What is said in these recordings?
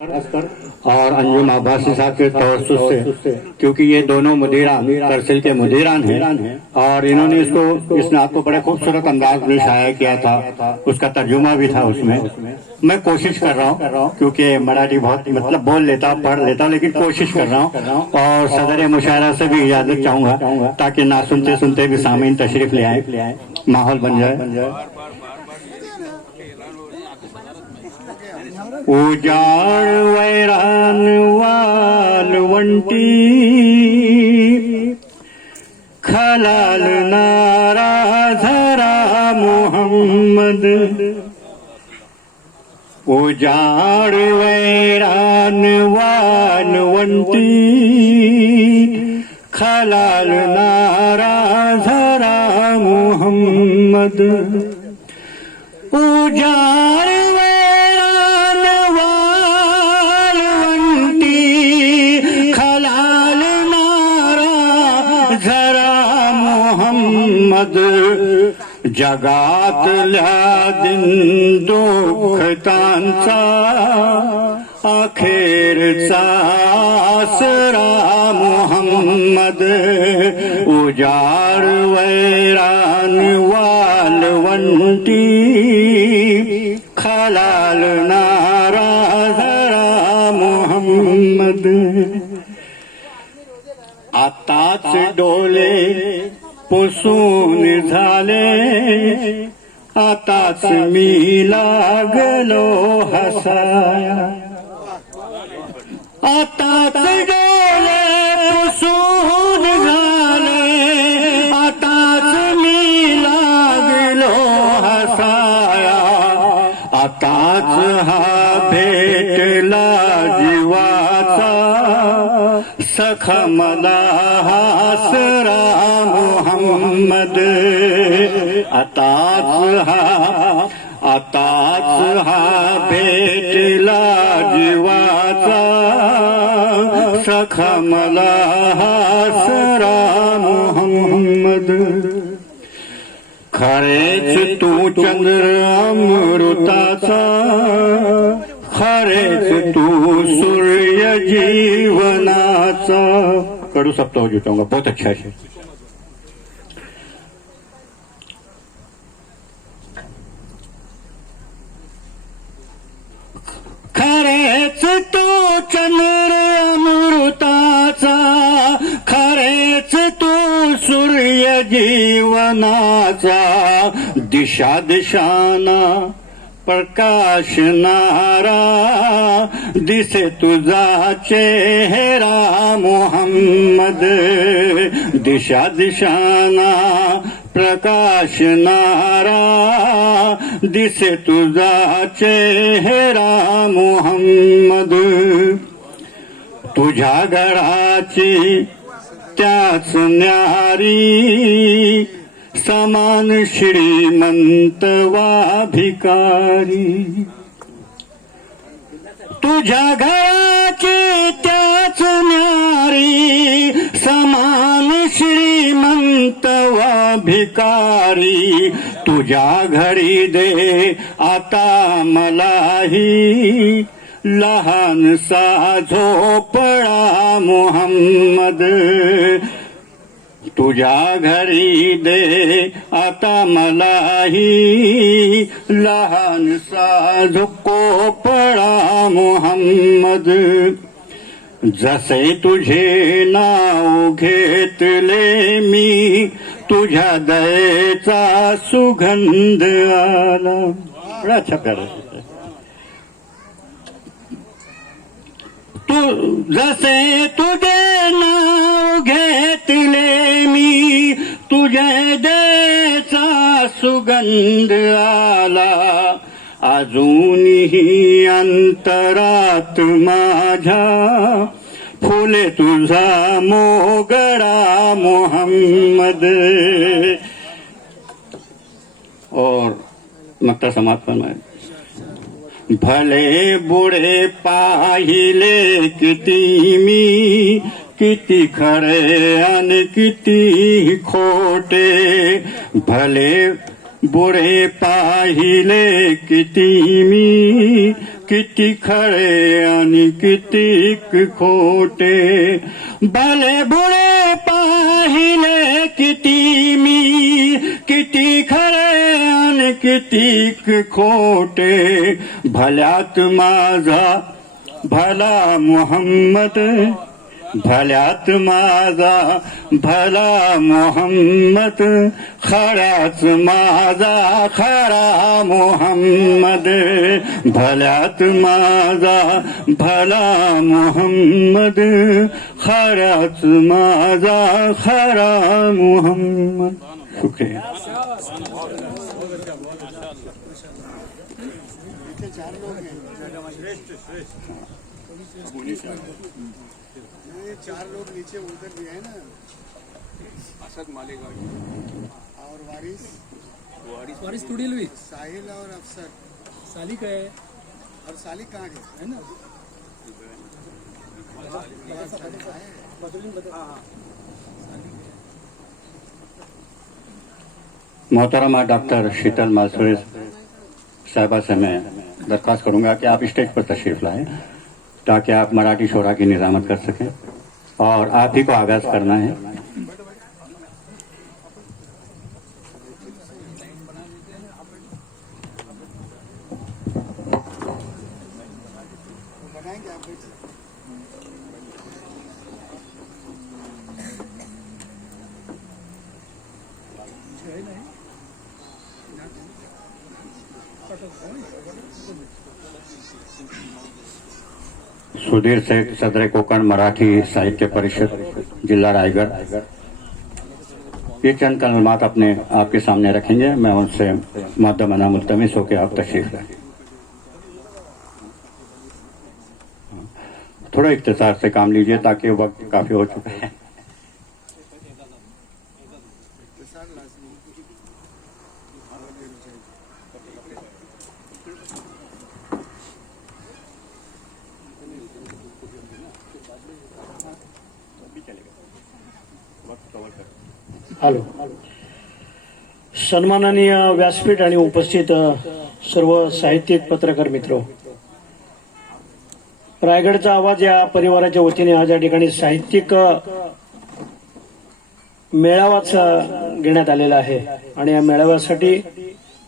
और अंजुम अब्बासी साहब के तवज्जुह से, क्योंकि ये दोनों मुदीरान तरसील के मुदीरान हैं और इन्होंने इस नात को बड़े खूबसूरत अंदाज में शाया किया था। उसका तर्जुमा भी था उसमें। मैं कोशिश कर रहा हूँ, क्योंकि मराठी बहुत मतलब बोल लेता पढ़ लेता, लेकिन कोशिश कर रहा हूँ और सदर मुशायरा से भी इजाजत चाहूंगा ताकि ना सुनते सुनते भी सामीन तशरीफ ले आए, माहौल बन जाए। उजाड़ वैरान वालवंटी खलाल नारा झरा मोहम्मद। उजाड़ वैरान वालवंटी खलाल नारा झरा मोहम्मद। उजाड़ जगातल्या दिन दुःखतांचा अखेरचा आसरा मोहम्मद। उजाड वैरान वालवंटी खलाल नारा झरा मोहम्मद। आताच डोले पुसून झाले, आताच मी लागलो हसाया। आताच डोले पुसून झाले, आताच मी लागलो हसाया। आताच हा भेटला जीवाचा सखा मला हासरा मोहम्मद। आताच हा भेटला जीवाचा सखा मला हासरा मोहम्मद। खरेच तू चंद्र अमृताचा, खरेच तू सूर्य जीवनाचा। कड़ू सब तो जुटाऊंगा, बहुत अच्छा है। खरेच तू चंद्र अमृताचा, खरेच तू सूर्य जीवनाचा। दिशा दिशाना प्रकाशनारा दिसे तुझा चेहरा मोहम्मद। दिशा दिशाना प्रकाशनारा दिसे तुझा चेहरा मोहम्मद। तुझ्या घराची त्याच न्यारी समान श्रीमंत वा भिकारी। तुझ्या घराची त्याच न्यारी समान श्रीमंत वा भिकारी। तुझ्या घरी दे आता मलाही लहानसा झोपडा मोहम्मद। तुझ्या घरी दे आता मलाही लहानसा झोपडा मोहम्मद। जसे तुझे नाव घेतले मी, तुझ्या दयेचा सुगंध आला। बड़ा अच्छा प्यारा तू जसे तुझे नाव घेतले मी, तुझे देचा सुगंध आला। अजूनही अंतरात माझ्या फुले तुझा मोगरा मोहम्मद। और मक्ता समाप्त फरमाए। भले बुढे पाहिले किती मी, किती खरे आणि किती खोटे। भले बुढे पाहिले किती मी, किती खरे आणि कितीक खोटे, भले बुरे पाहिले किती मी, किती खरे आणि कितीक खोटे, भल्यात माझा भला मोहम्मद, भल्यात माझा भला मोहम्मद, खऱ्याच माझा खरा मोहम्मद, भल्यात माझा भला मोहम्मद, खऱ्याच माझा खरा मोहम्मद. शुक्रिया. ये 4 लोग नीचे उधर भी है ना, असद मालेगांव और वारिस तुड़ील भी, साहिल और अफसर, सालिक है और सालिक कहाँ गए है ना, मोहतरमा डॉक्टर शीतल मालसुरे साहिबा से मैं दरख्वास्त करूंगा कि आप स्टेज पर तशरीफ लाएं ताकि आप मराठी शोरा की निजामत कर सकें और आप ही को आगाज करना है. बनाएंगे आप सुधीर शेख, सदर कोकण मराठी साहित्य परिषद जिला रायगढ़, ये चंद कलमात अपने आपके सामने रखेंगे. मैं उनसे मुद्दमना मुल्तमिस होकर आप तशरीफ लाएं. थोड़ा इख्तिसार से काम लीजिए ताकि वक्त काफी हो चुका है. हॅलो. सन्माननीय व्यासपीठ आणि उपस्थित सर्व साहित्यिक पत्रकार मित्र, रायगडचा आवाज या परिवाराच्या वतीने आज या ठिकाणी साहित्यिक मेळावाच घेण्यात आलेला आहे आणि या मेळाव्यासाठी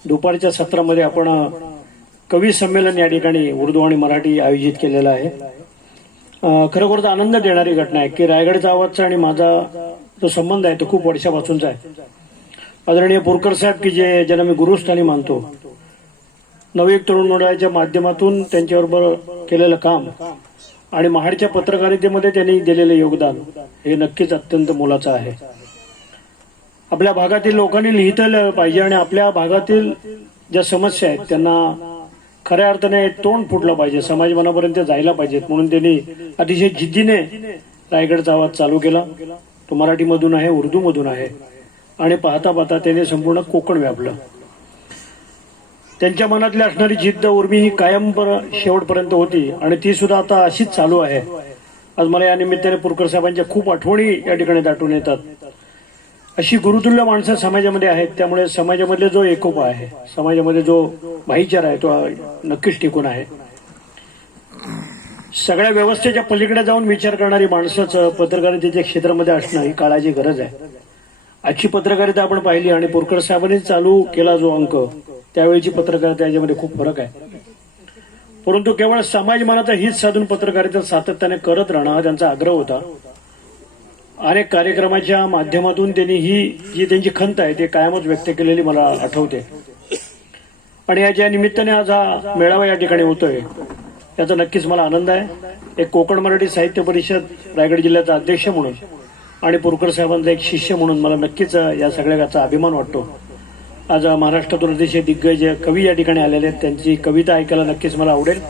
दुपारच्या सत्रामध्ये आपण कवी संमेलन या ठिकाणी उर्दू आणि मराठी आयोजित केलेलं आहे. खरोखरच आनंद देणारी घटना आहे की रायगडचा आवाजचा आणि माझा जो संबंध आहे तो खूप वर्षापासूनचा आहे. आदरणीय पुरकर साहेब की जे ज्यांना मी गुरुस्थानी मानतो, नवयुग तरुण मंडळाच्या माध्यमातून त्यांच्याबरोबर केलेलं काम आणि महाडच्या पत्रकारितेमध्ये त्यांनी दिलेलं योगदान हे नक्कीच अत्यंत मोलाचं आहे. आपल्या भागातील लोकांनी लिहिलं पाहिजे आणि आपल्या भागातील ज्या समस्या आहेत त्यांना खऱ्या अर्थाने तोंड फुटलं पाहिजे, समाज मनापर्यंत जायला पाहिजेत, म्हणून त्यांनी अतिशय जिद्दीने रायगडचा आवाज चालू केला. तो मराठीमधून आहे, उर्दूमधून आहे आणि पाहता पाहता त्याने संपूर्ण कोकण व्यापलं. त्यांच्या मनातली असणारी जिद्द उर्मी ही कायम शेवटपर्यंत होती आणि ती सुद्धा आता अशीच चालू आहे. आज मला या निमित्ताने पुरकर साहेबांच्या खूप आठवणी या ठिकाणी दाटून येतात. अशी गुरुतुल्य माणसं समाजामध्ये आहेत, त्यामुळे समाजामधले जो एकोपा आहे, समाजामध्ये जो भाईचारा आहे तो नक्कीच टिकून आहे. सगळ्या व्यवस्थेच्या पलीकडे जाऊन विचार करणारी माणसंच पत्रकारितेच्या क्षेत्रामध्ये असणं ही काळाची गरज आहे. आजची पत्रकारिता आपण पाहिली आणि पुरकर साहेबांनी चालू केला जो अंक, त्यावेळीची पत्रकारिता याच्यामध्ये खूप फरक आहे. परंतु केवळ समाज मनाचा हित साधून पत्रकारिता सातत्याने करत राहणं हा त्यांचा आग्रह होता. अनेक कार्यक्रमाच्या माध्यमातून त्यांनी ही जी त्यांची खंत आहे ते कायमच व्यक्त केलेली मला आठवते. आणि याच्या निमित्ताने आज हा मेळावा या ठिकाणी होतोय याचा नक्कीच मला आनंद आहे. एक कोकण मराठी साहित्य परिषद रायगड जिल्ह्याचा अध्यक्ष म्हणून आणि पुरकर साहेबांचा एक शिष्य म्हणून मला नक्कीच या सगळ्याचा अभिमान वाटतो. आज महाराष्ट्रातून अतिशय दिग्गज कवी या ठिकाणी आलेले आहेत, त्यांची कविता ऐकायला नक्कीच मला आवडेल.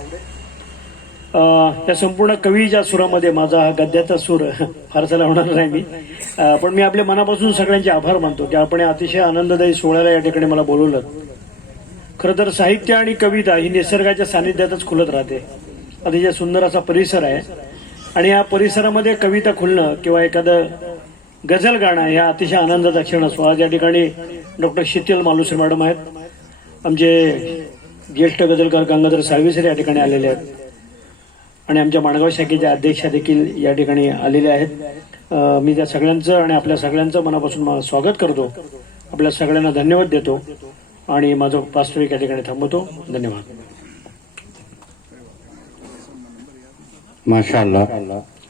या संपूर्ण कवीच्या सुरामध्ये माझा हा गद्याचा सूर फारसा लावणार नाही मी, पण मी आपल्या मनापासून सगळ्यांचे आभार मानतो की आपण अतिशय आनंददायी सोहळ्याला या ठिकाणी मला बोलवलं. खरं तर साहित्य आणि कविता ही निसर्गाच्या सानिध्यातच खुलत राहते. अतिशय सुंदर असा परिसर आहे आणि या परिसरामध्ये कविता खुलणं किंवा एखादं गझल गाणं या अतिशय आनंदाचा क्षण असतो. आज या ठिकाणी डॉक्टर शीतल मालुसरे मॅडम आहेत, आमचे ज्येष्ठ गझलकार गंगाधर साळवी या ठिकाणी आलेले आहेत आणि आमच्या माणगाव शाखेच्या अध्यक्षा देखील या ठिकाणी आलेल्या आहेत. मी त्या सगळ्यांचं आणि आपल्या सगळ्यांचं मनापासून स्वागत करतो. आपल्या सगळ्यांना धन्यवाद देतो आणि माझं वास्तविक या ठिकाणी थांबवतो. धन्यवाद. माशाअल्लाह,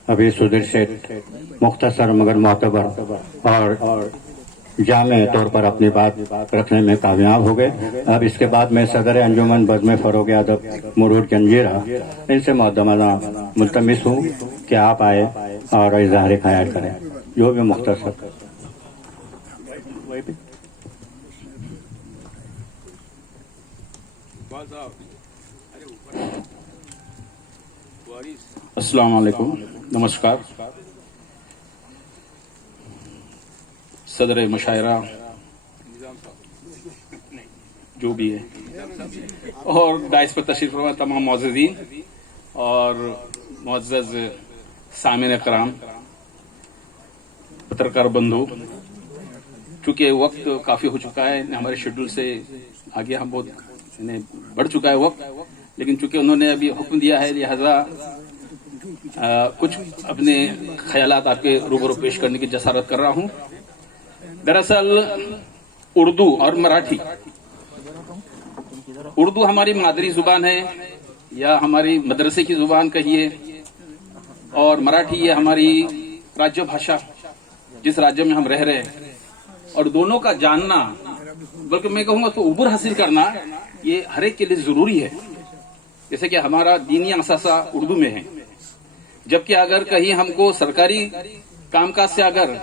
अभी सुधीर शेठ मुख्तसर मगर मोतबर और जामे तौर पर अपनी बात रखने में कामयाब हो गए. अब इसके बाद मैं सदर अंजुमन बज़्म फ़रोग़ अदब मुरूर जंजीरा इनसे मुक़द्दमाना मुल्तमिस हूँ कि आप आए और इज़हार ख़याल करें जो भी मुख्तसर. अस्सलाम वालेकुम, नमस्कार. सदर मुशायरा जो भी है और डाइस पर तशरीफ फरमा तमाम मौजूदीन और मुअज़्ज़ज़ सामिन कराम, पत्रकार बंधु, चूंकि वक्त काफ़ी हो चुका है, हमारे शेड्यूल से आगे हम बहुत बढ़ चुका है वक्त, लेकिन चूंकि उन्होंने अभी हुक्म दिया है लिहाजा कुछ अपने ख्यालात आपके रूबरू पेश करने की जसारत कर रहा हूं. दरअसल उर्दू और मराठी, उर्दू हमारी मादरी जुबान है या हमारी मदरसे की जुबान कहिए, और मराठी ये हमारी राज्य भाषा जिस राज्य में हम रह रहे हैं, और दोनों का जानना, बल्कि मैं कहूँगा तो उबूर हासिल करना, ये हर एक के लिए जरूरी है. जैसे कि हमारा दीनी असासा उर्दू में है, जबकि अगर कहीं हमको सरकारी कामकाज से अगर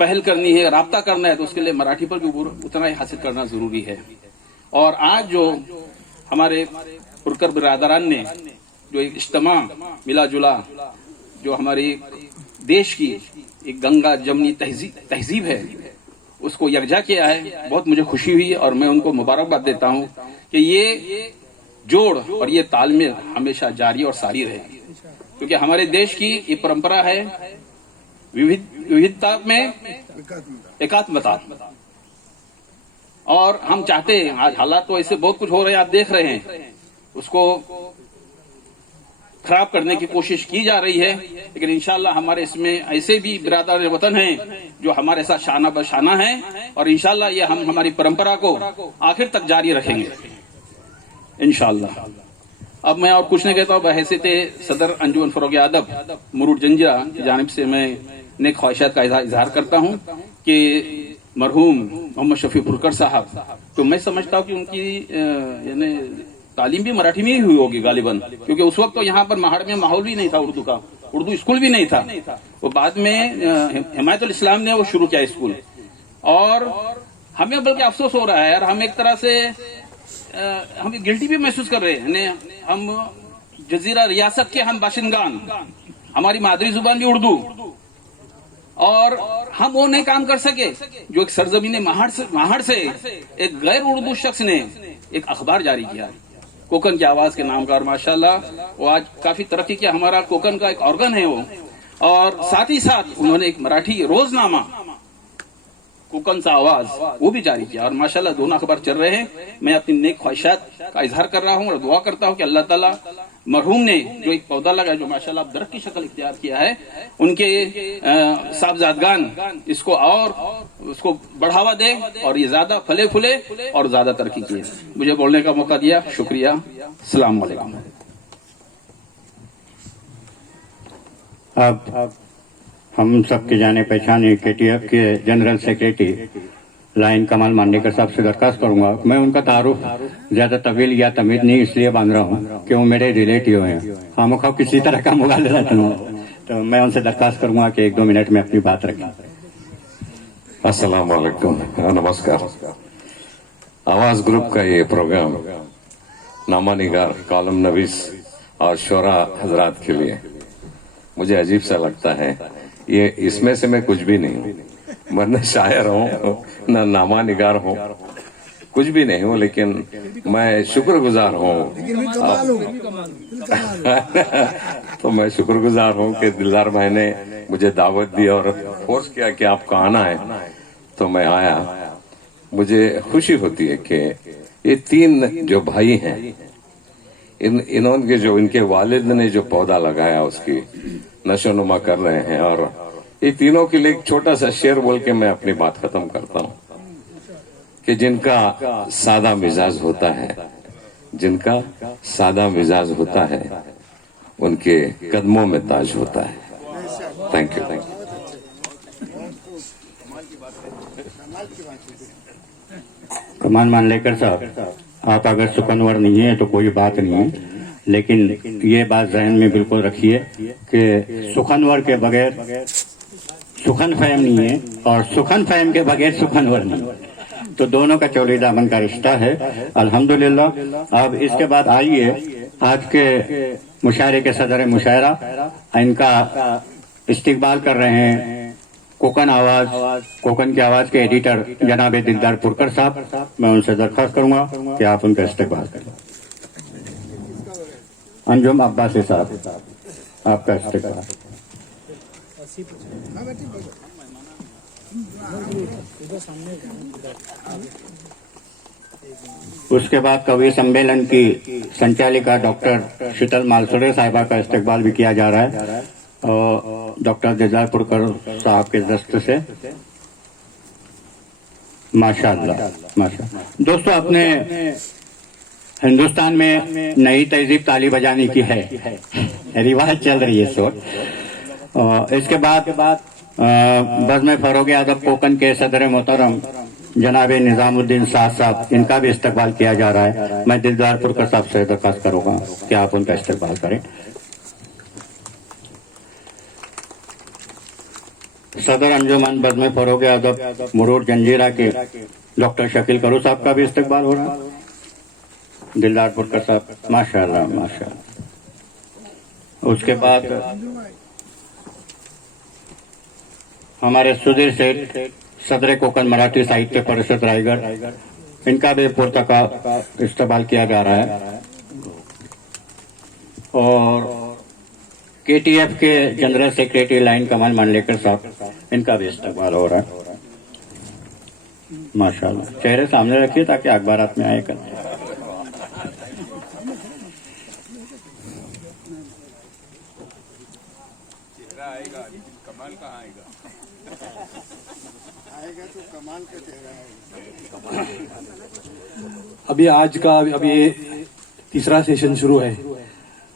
पहल करनी है, राब्ता करना है, तो उसके लिए मराठी पर भी उतना ही हासिल करना जरूरी है. और आज जो हमारे पुरकर बिरादरान ने जो एक इज्तिमा मिला जुला, जो हमारी देश की एक गंगा जमनी तहजीब है, उसको यकजा किया है, बहुत मुझे खुशी हुई और मैं उनको मुबारकबाद देता हूँ कि ये जोड़ और ये तालमेल हमेशा जारी और सारी रहे, क्योंकि हमारे देश की ये परंपरा है विविधता में एकात्मता. और हम चाहते हैं, आज हालात तो ऐसे बहुत कुछ हो रहे हैं, आप देख रहे हैं, उसको खराब करने की कोशिश की जा रही है, लेकिन इंशाल्लाह हमारे इसमें ऐसे भी बिरादर वतन हैं जो हमारे साथ शाना बशाना है, और इंशाल्लाह ये हम हमारी परंपरा को आखिर तक जारी रखेंगे इंशाल्लाह. अब मैं और कुछ नहीं कहता हूँ, बहैसियत सदर अंजुमन फ़रोग़ अदब मुरूर जंजीरा की जानिब से मैं नेक ख्वाहिशात का इजहार करता हूँ कि मरहूम मोहम्मद शफी पुरकर साहब, तो मैं समझता हूँ कि उनकी यानी तालीम भी मराठी में ही हुई होगी गालिबन, क्योंकि उस वक्त तो यहाँ पर महाड़ में माहौल भी नहीं था उर्दू का, उर्दू स्कूल भी नहीं था. वो बाद में हिमायतुल इस्लाम ने वो शुरू किया स्कूल, और हमें बल्कि अफसोस हो रहा है यार, हम एक तरह से हम गिल्टी भी महसूस कर रहे हैं. हम जजीरा रियासत के हम बाशिंदगान, हमारी मादरी जुबान भी उर्दू, और हम वो नहीं काम कर सके जो एक सरजमीन महाड़ से एक गैर उर्दू शख्स ने एक अखबार जारी किया, कोकन की आवाज के नाम का, और माशाल्लाह वो आज काफी तरक्की किया. हमारा कोकन का एक ऑर्गन है वो, और साथ ही साथ उन्होंने एक मराठी रोजनामा कोकन सा आवाज वो भी जारी किया, और माशाल्लाह दोनों अखबार चल रहे हैं. मैं अपनी नेक ख्वाहिशात का इजहार कर रहा हूँ और दुआ करता हूँ कि अल्लाह ताला मरहूम ने जो एक पौधा लगा, जो माशाल्लाह दरख्त की शक्ल इख्तियार किया है, उनके साहबजादगान इसको और उसको बढ़ावा दे और ये ज्यादा फले फूले और ज्यादा तरक्की किए. मुझे बोलने का मौका दिया, शुक्रिया. अस्सलाम वालेकुम. अब हम सबके जाने पहचाने KTF के जनरल सेक्रेटरी लाइन कमाल मांडेकर साहब से दरखास्त करूंगा. मैं उनका तारुफ ज्यादा तवील या तमीज नहीं इसलिए बांध रहा हूँ कि वो मेरे रिलेटिव हैं, खामोखा किसी तरह का मुगाले रहता हूँ, तो मैं उनसे दरखास्त करूंगा कि 1-2 मिनट में अपनी बात रखें. अस्सलाम वालेकुम, नमस्कार. आवाज ग्रुप का ये प्रोग्राम नामा निगार, कॉलम नवीस और शोरा हजरात के लिए मुझे अजीब सा लगता है. ये इसमें से मैं कुछ भी नहीं हूँ, मैं न शायर हूँ न नामा निगार हूँ, कुछ भी नहीं हूँ, लेकिन मैं शुक्रगुजार हूँ. तो मैं शुक्रगुजार हूँ कि दिलदार भाई ने मुझे दावत दी और फोर्स किया कि आपको आना है, तो मैं आया. मुझे खुशी होती है कि ये 3 जो भाई हैं, इन्होंने जो इनके वालिद ने जो पौधा लगाया उसकी नशोनुमा कर रहे हैं। और ये तीनों के लिए एक छोटा सा शेर बोल के मैं अपनी बात खत्म करता हूँ कि जिनका सादा मिजाज होता है, जिनका सादा मिजाज होता है, उनके कदमों में ताज होता है। Thank you, thank you. कमान मानलेकर साहब, आप अगर सुखनवर नहीं है तो कोई बात नहीं है, लेकिन ये बात जहन में बिल्कुल रखिए कि सुखनवर के बगैर सुखन फहम नहीं है और सुखन फहम के बगैर सुखनवर नहीं है। तो दोनों का चौली दामन का रिश्ता है अल्हम्दुलिल्लाह। अब इसके बाद आइए आज के मुशायरे के सदर मुशायरा, इनका इस्तिकबाल कर रहे हैं कोकन की आवाज के एडिटर जनाब दिलदार पुरकर साहब। मैं उनसे दरख्वास्त करूंगा कि आप उनका इस्तिकबाल करें। अंजुम अब्बासी साहब, आपका इस्तिकबाल। उसके बाद कवि सम्मेलन की संचालिका डॉक्टर शीतल मालसुरे साहिबा का इस्तिकबाल भी किया जा रहा है और डॉक्टर दिलदार पुरकर साहब के दस्त से। माशाअल्लाह, माशाअल्लाह। दोस्तों, अपने हिंदुस्तान में नई तहजीब ताली बजाने की है, रिवाज चल रही है इस वक्त। इसके बाद बज़्म फरोग अदब कोकन के सदर मोहतरम जनाब निजामुद्दीन साहब, इनका भी इस्तकबाल किया जा रहा है। मैं दिलदार पुरकर साहब से दरख्वास्त करूंगा कि आप उनका इस्तकबाल करें। सदर अंजुमन बज़्म फरोग अदब मुरूर जंजीरा के डॉक्टर शकील करू साहब का भी इस्तकबाल हो रहा है। दिलदार पुरकर साहब, माशाअल्लाह, माशाअल्लाह। उसके बाद हमारे सुधीर सेठ, सदर कोकन मराठी साहित्य परिषद रायगढ़, इनका भी पुरतका इस्तेमाल किया जा रहा है। और केटीएफ के जनरल सेक्रेटरी लाइन कमान मांडलेकर साहब, इनका भी इस्तेमाल हो रहा है। माशाल्लाह, चेहरे सामने रखिए ताकि अखबारात में आए कर। अभी आज का अभी तीसरा सेशन शुरू है।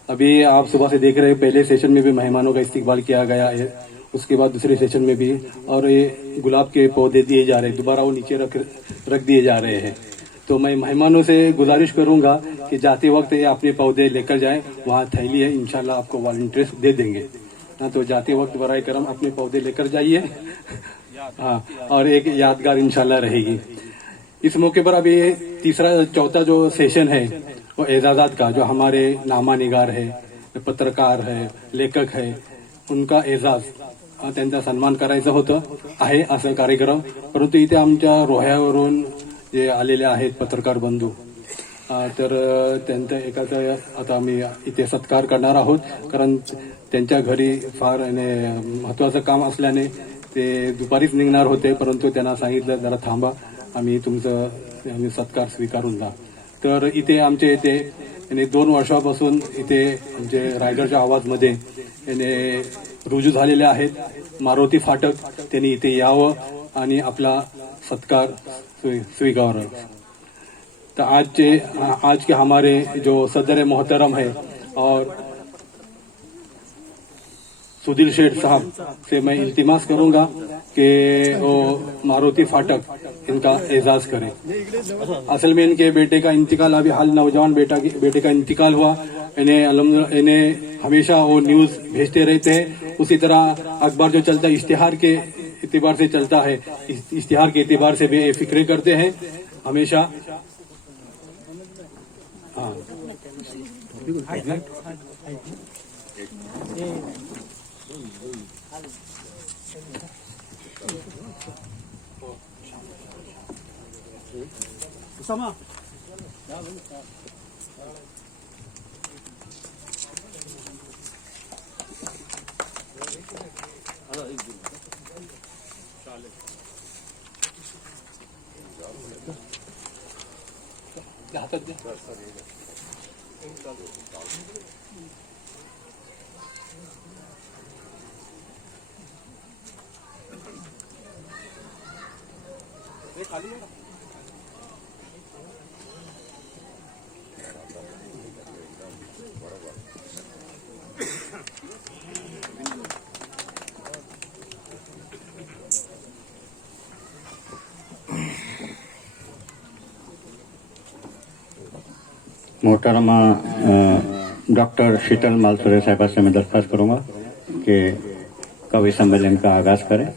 अभी आप सुबह से देख रहे हैं, पहले सेशन में भी मेहमानों का इस्तिकबाल किया गया है, उसके बाद दूसरे सेशन में भी, और ये गुलाब के पौधे दिए जा रहे हैं, दोबारा वो नीचे रख दिए जा रहे हैं। तो मैं मेहमानों से गुजारिश करूंगा कि जाते वक्त ये अपने पौधे लेकर जाएं, वहाँ थैली है, इंशाल्लाह आपको वॉलंटियर्स दे देंगे। हाँ, तो जाते वक्त बराए करम अपने पौधे लेकर जाइए। हाँ, और एक यादगार इंशाल्लाह रहेगी। इस मौके पर अभी चौथा जो सेशन है वो एजाजात का, जो हमारे नामा निगार है, पत्रकार है, लेखक है, उनका एजाज, त्यांचा सन्मान करायचा होतं आहे असं कार्यक्रम। परंतु इथे आमच्या रोह्यावरून जे आलेले आहेत पत्रकार बंधू, तर त्यांचा एकाचा आता आम्ही इथे सत्कार करणार आहोत, कारण त्यांच्या घरी फार महत्वाचं काम असल्याने ते दुपारीच निघणार होते, परंतु त्यांना सांगितलं जरा थांबा, आम्ही सत्कार स्वीकारून जा। तर इथे आमचे इथे 2 वर्षापासून इथे आमचे रायगडच्या आवाजमध्ये रुजू झालेले आहेत मारुती फाटक, त्यांनी इथे यावं आणि आपला सत्कार स्वीकारावा। तो आज के हमारे जो सदर मोहतरम है और सुधीर शेठ साहब से मैं इल्तिमास करूंगा कि वो मारुति फाटक इनका एजाज करें। असल में इनके बेटे का इंतकाल, अभी हाल नौजवान बेटे का इंतकाल हुआ। इन्हें हमेशा वो न्यूज भेजते रहते हैं। उसी तरह अखबार जो चलता है इश्तिहार के एतबार से चलता है, इश्तिहार के एतबार से भी फिक्रे करते हैं हमेशा। हाँ, मोहतरमा डॉक्टर शीतल मालसुरे साहिबा से मैं दरख्वास्त करूंगा कि कवि सम्मेलन का आगाज करें।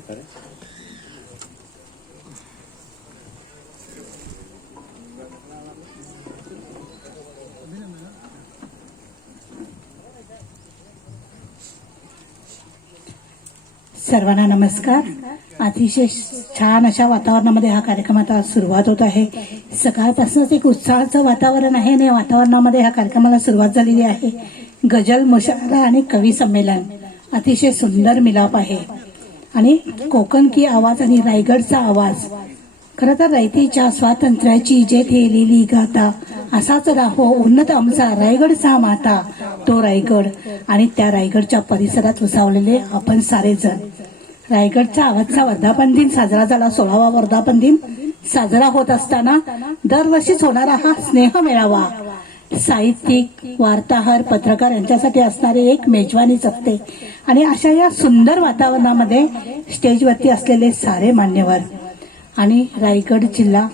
सर्वांना नमस्कार। अतिशय छान अशा वातावरणामध्ये हा कार्यक्रम आता सुरुवात होत आहे। सकाळपासूनच एक उत्साहाचं वातावरण आहे आणि या वातावरणामध्ये ह्या कार्यक्रमाला सुरुवात झालेली आहे। गजल मुशायरा आणि कवी संमेलन अतिशय सुंदर मिलाप आहे आणि कोकण की आवाज आणि रायगडचा आवाज। खरं तर रयतेच्या स्वातंत्र्याची जे थेलेली गाथा, असाच राहो उन्नत आमचा रायगडचा माता, तो रायगड आणि त्या रायगडच्या परिसरात वसावलेले आपण सारे जण। रायगडचा आवाजचा वर्धापन दिन साजरा झाला। 16वा वर्धापन दिन साजरा होत असताना दरवर्षीच होणारा हा स्नेह मेळावा साहित्यिक, वार्ताहर, पत्रकार यांच्यासाठी असणारे एक मेजवानीच असते आणि अशा या सुंदर वातावरणामध्ये स्टेजवरती असलेले सारे मान्यवर आणि रायगड जिल्हा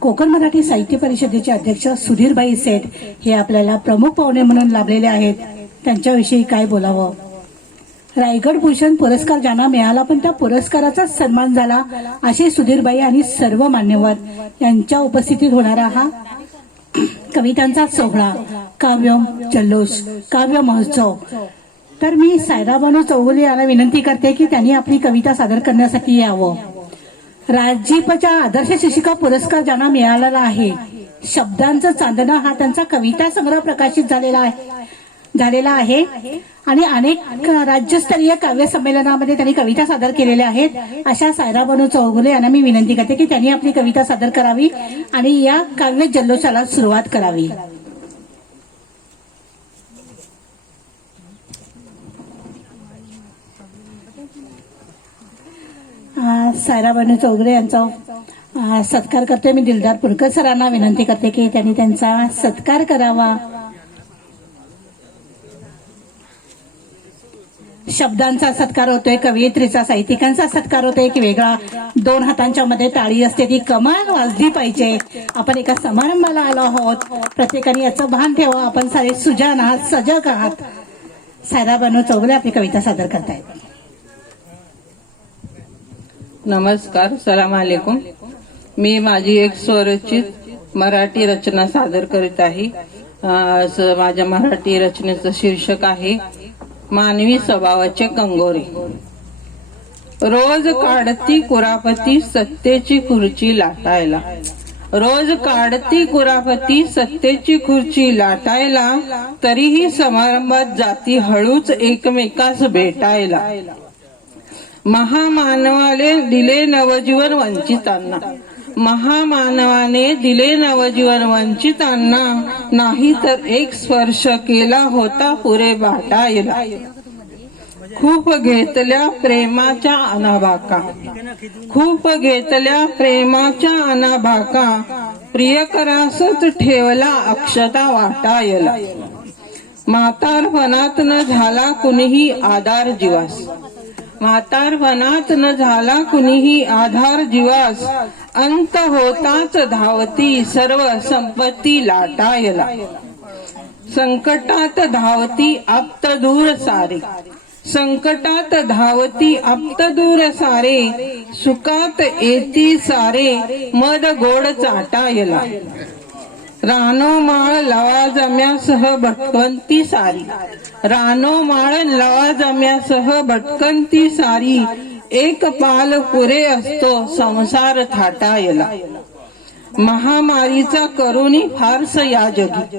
कोकण मराठी साहित्य परिषदेचे अध्यक्ष सुधीरभाई सेठ हे आपल्याला प्रमुख पाहुणे म्हणून लाभलेले आहेत। त्यांच्याविषयी काय बोलावं। रायगड भूषण पुरस्कार ज्यांना मिळाला पण त्या पुरस्काराचा सन्मान झाला असे सुधीरभाई आणि सर्व मान्यवर यांच्या उपस्थितीत होणारा हा कवितांचा सोहळा, काव्य जल्लोष, काव्य महोत्सव। तर मी सायराबानू चौगुले यांना विनंती करते की त्यांनी आपली कविता सादर करण्यासाठी यावं। राजीपच्या आदर्श शिक्षिका पुरस्कार ज्यांना मिळालेला आहे, शब्दांचं चांदणं हा त्यांचा कविता संग्रह प्रकाशित झालेला आहे आणि अनेक राज्यस्तरीय काव्य संमेलनामध्ये त्यांनी कविता सादर केलेल्या आहेत। अशा सायराबानू चौगुले यांना मी विनंती करते की त्यांनी आपली कविता सादर करावी आणि या काव्य जल्लोषाला सुरुवात करावी। सायराबानू चौगुले यांचा सत्कार करते मी। दिलदार पुरकर सरांना विनंती करते की त्यांनी त्यांचा सत्कार करावा। शब्दांचा सत्कार होतोय, कवयित्रीचा, साहित्यिकांचा सत्कार होतोय की वेगळा। 2 हातांच्या मध्ये टाळी असते, ती कमाल वाजली पाहिजे। आपण एका समारंभाला आलो आहोत, प्रत्येकाने याचं भान ठेवा। आपण सारे सुजाण आहात, सजग आहात। सायराबानू चौगुले आपली कविता सादर करतायत। नमस्कार, सलाम अलैकुम। मी माझी एक स्वरचित मराठी रचना सादर करीत आहे। माझ्या मराठी रचनेचं शीर्षक आहे मानवी स्वभावाचे कंगोरे। रोज काढती कुरापती सत्तेची खुर्ची लाटायला, रोज काढती कुरापती सत्तेची खुर्ची लाटायला, तरीही समारंभात जाती हळूच एकमेकास भेटायला। महामानवाने दिले नवजीवन वंचितांना, महामानवाने दिले नवजीवन वंचितांना, नाही तर एक स्पर्श केला होता पुरे वाटायला। खूप घेतल्या प्रेमाच्या अनाभाका, खूप घेतल्या प्रेमाच्या अनाभाका, प्रियकरासच ठेवला अक्षता वाटायला। म्हातारपणात न झाला कुणीही आधार जीवास, म्हातारपणात न झाला कुणीही आधार जीवास, अंत होताच धावती सर्व संपत्ती लाटायला। संकटात धावती आप्त दूर सारे, संकटात धावती आप्त दूर सारे, सुखात येती सारे मद गोड चाटायला। रानोमाळ लवाजम्यासह भटकंती सारी, रानोमाळ लवाजम्यासह भटकंती सारी, एक पाल पुरे असतो संसार थाटायला। महामारीचा करुणी फारस या जगी,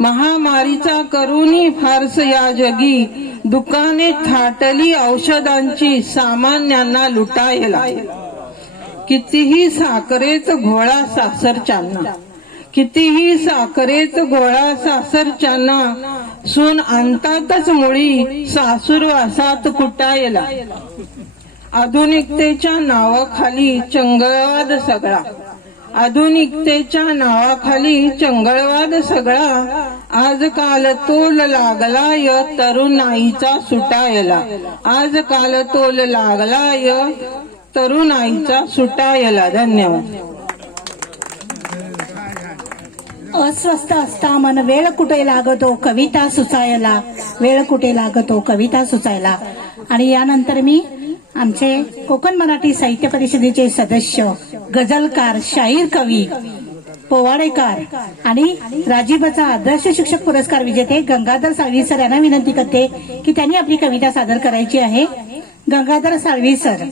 महामारीचा करुणी फारस या जगी, दुकाने थाटली औषधांची सामान्यांना लुटायला। कितीही साखरेत घोळा सासरच्यांना, कितीही साखरेत गोळा सासरच्यांना सून आणतातच मुळी सासूरवासात कुटायला. आधुनिकतेच्या नावाखाली चंगळवाद सगळा, आधुनिकतेच्या नावाखाली चंगळवाद सगळा. आजकाल तोल लागलाय तरुणाईचा सुटायला, आजकाल तोल लागलाय तरुणाईचा सुटायला. धन्यवाद. अस्वस्थ असता मन वेळ कुठे लागतो कविता सुचायला, वेळ कुठे लागतो कविता सुचायला. आणि यानंतर मी आमचे कोकण मराठी साहित्य परिषदेचे सदस्य, गझलकार, शाहीर कवी, पोवाडेकार आणि राजीबाचा आदर्श शिक्षक पुरस्कार विजेते गंगाधर साळवी सर यांना विनंती करते की त्यांनी आपली कविता सादर करायची आहे. गंगाधर साळवी सर.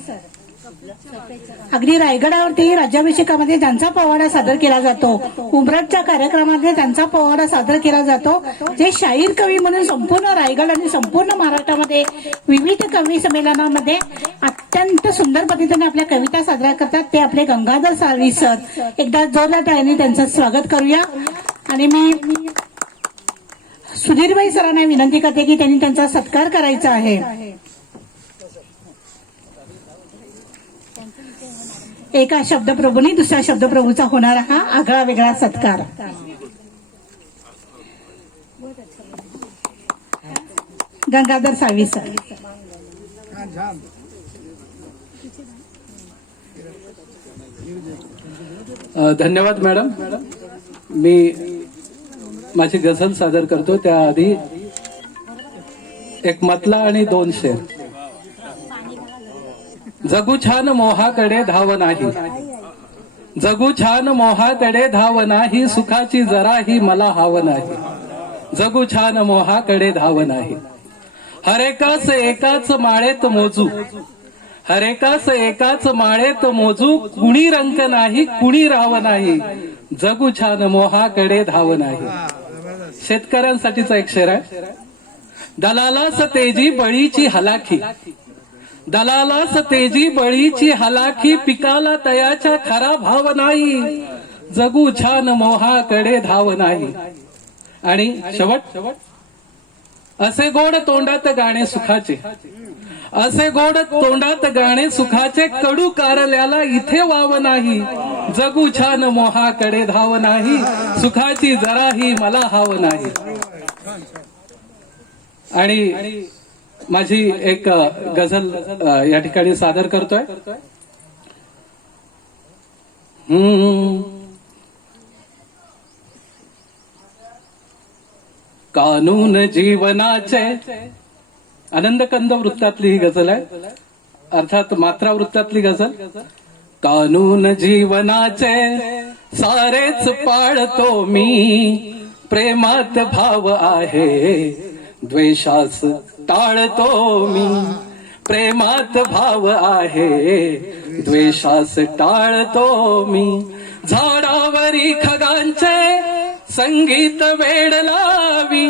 अगदी रायगडावरती राज्याभिषेकामध्ये ज्यांचा पोवाडा सादर केला जातो, उमरटच्या कार्यक्रमामध्ये त्यांचा पोवाडा सादर केला जातो, जे शाहीर कवी म्हणून संपूर्ण रायगड आणि संपूर्ण महाराष्ट्रामध्ये विविध कवी संमेलनामध्ये अत्यंत सुंदर पद्धतीने आपल्या कविता सादर करतात, ते आपले गंगाधर साळवी सर. एकदा जोरदार टाळ्यांनी त्यांचं स्वागत करूया. आणि मी सुधीरभाई सरांना विनंती करते की त्यांनी त्यांचा सत्कार करायचा आहे. एका शब्दप्रभूंनी दुसऱ्या शब्दप्रभूचा होणारा हा आगळा वेगळा सत्कार. गंगाधर साळवी सर. धन्यवाद मॅडम. मी माझी गझल सादर करतो त्याआधी एक मतला आणि 2 शेर. जगू छान मोहाकडे धाव नाही, जगू छान मोहाकडे धाव नाही, सुखाची जराही मला हाव नाही. जगू छान मोहाकडे धाव नाही. हरेकास एकाच माळेत मोजू, हरेकास एकाच माळेत मोजू, कुणी रंक नाही कुणी राव नाही. जगू छान मोहाकडे धाव नाही. शेतकऱ्यांसाठीचा एक शेर आहे. दलालास तेजी बळीची हलाखी, दलालास तेजी बळीची हलाखी, पिकाला तयाच्या खरा भाव नाही. जगू छान मोहाकडे धाव नाही. आणि शेवट. असे गोड तोंडात गाणे सुखाचे, असे गोड तोंडात गाणे सुखाचे, कडू कारल्याला इथे वाव नाही. जगू छान मोहाकडे धाव नाही, सुखाची जराही मला हाव नाही. आणि माझी एक गझल या ठिकाणी सादर करतोय. कानून जीवनाचे, आनंदकंद वृत्तातली ही गझल आहे, अर्थात मात्रा वृत्तातली गझल. कानून जीवनाचे सारेच पाळतो मी, प्रेमात भाव आहे द्वेषास टाळतो मी. प्रेमात भाव आहे द्वेषास टाळतो मी. झाडावरी खगांचे संगीत वेड लावी,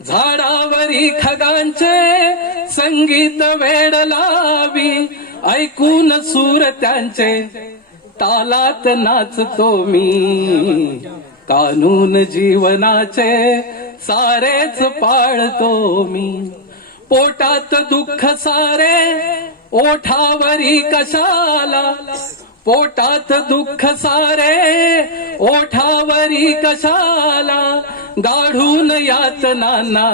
झाडावरी खगांचे संगीत वेड लावी, ऐकून सूर त्यांचे तालात नाचतो मी. कानून जीवनाचे सारेच पाळतो मी. पोटात दुःख सारे ओठावरी कशाला, पोटात दुःख सारे ओठावरी कशाला, गाढून यातनांना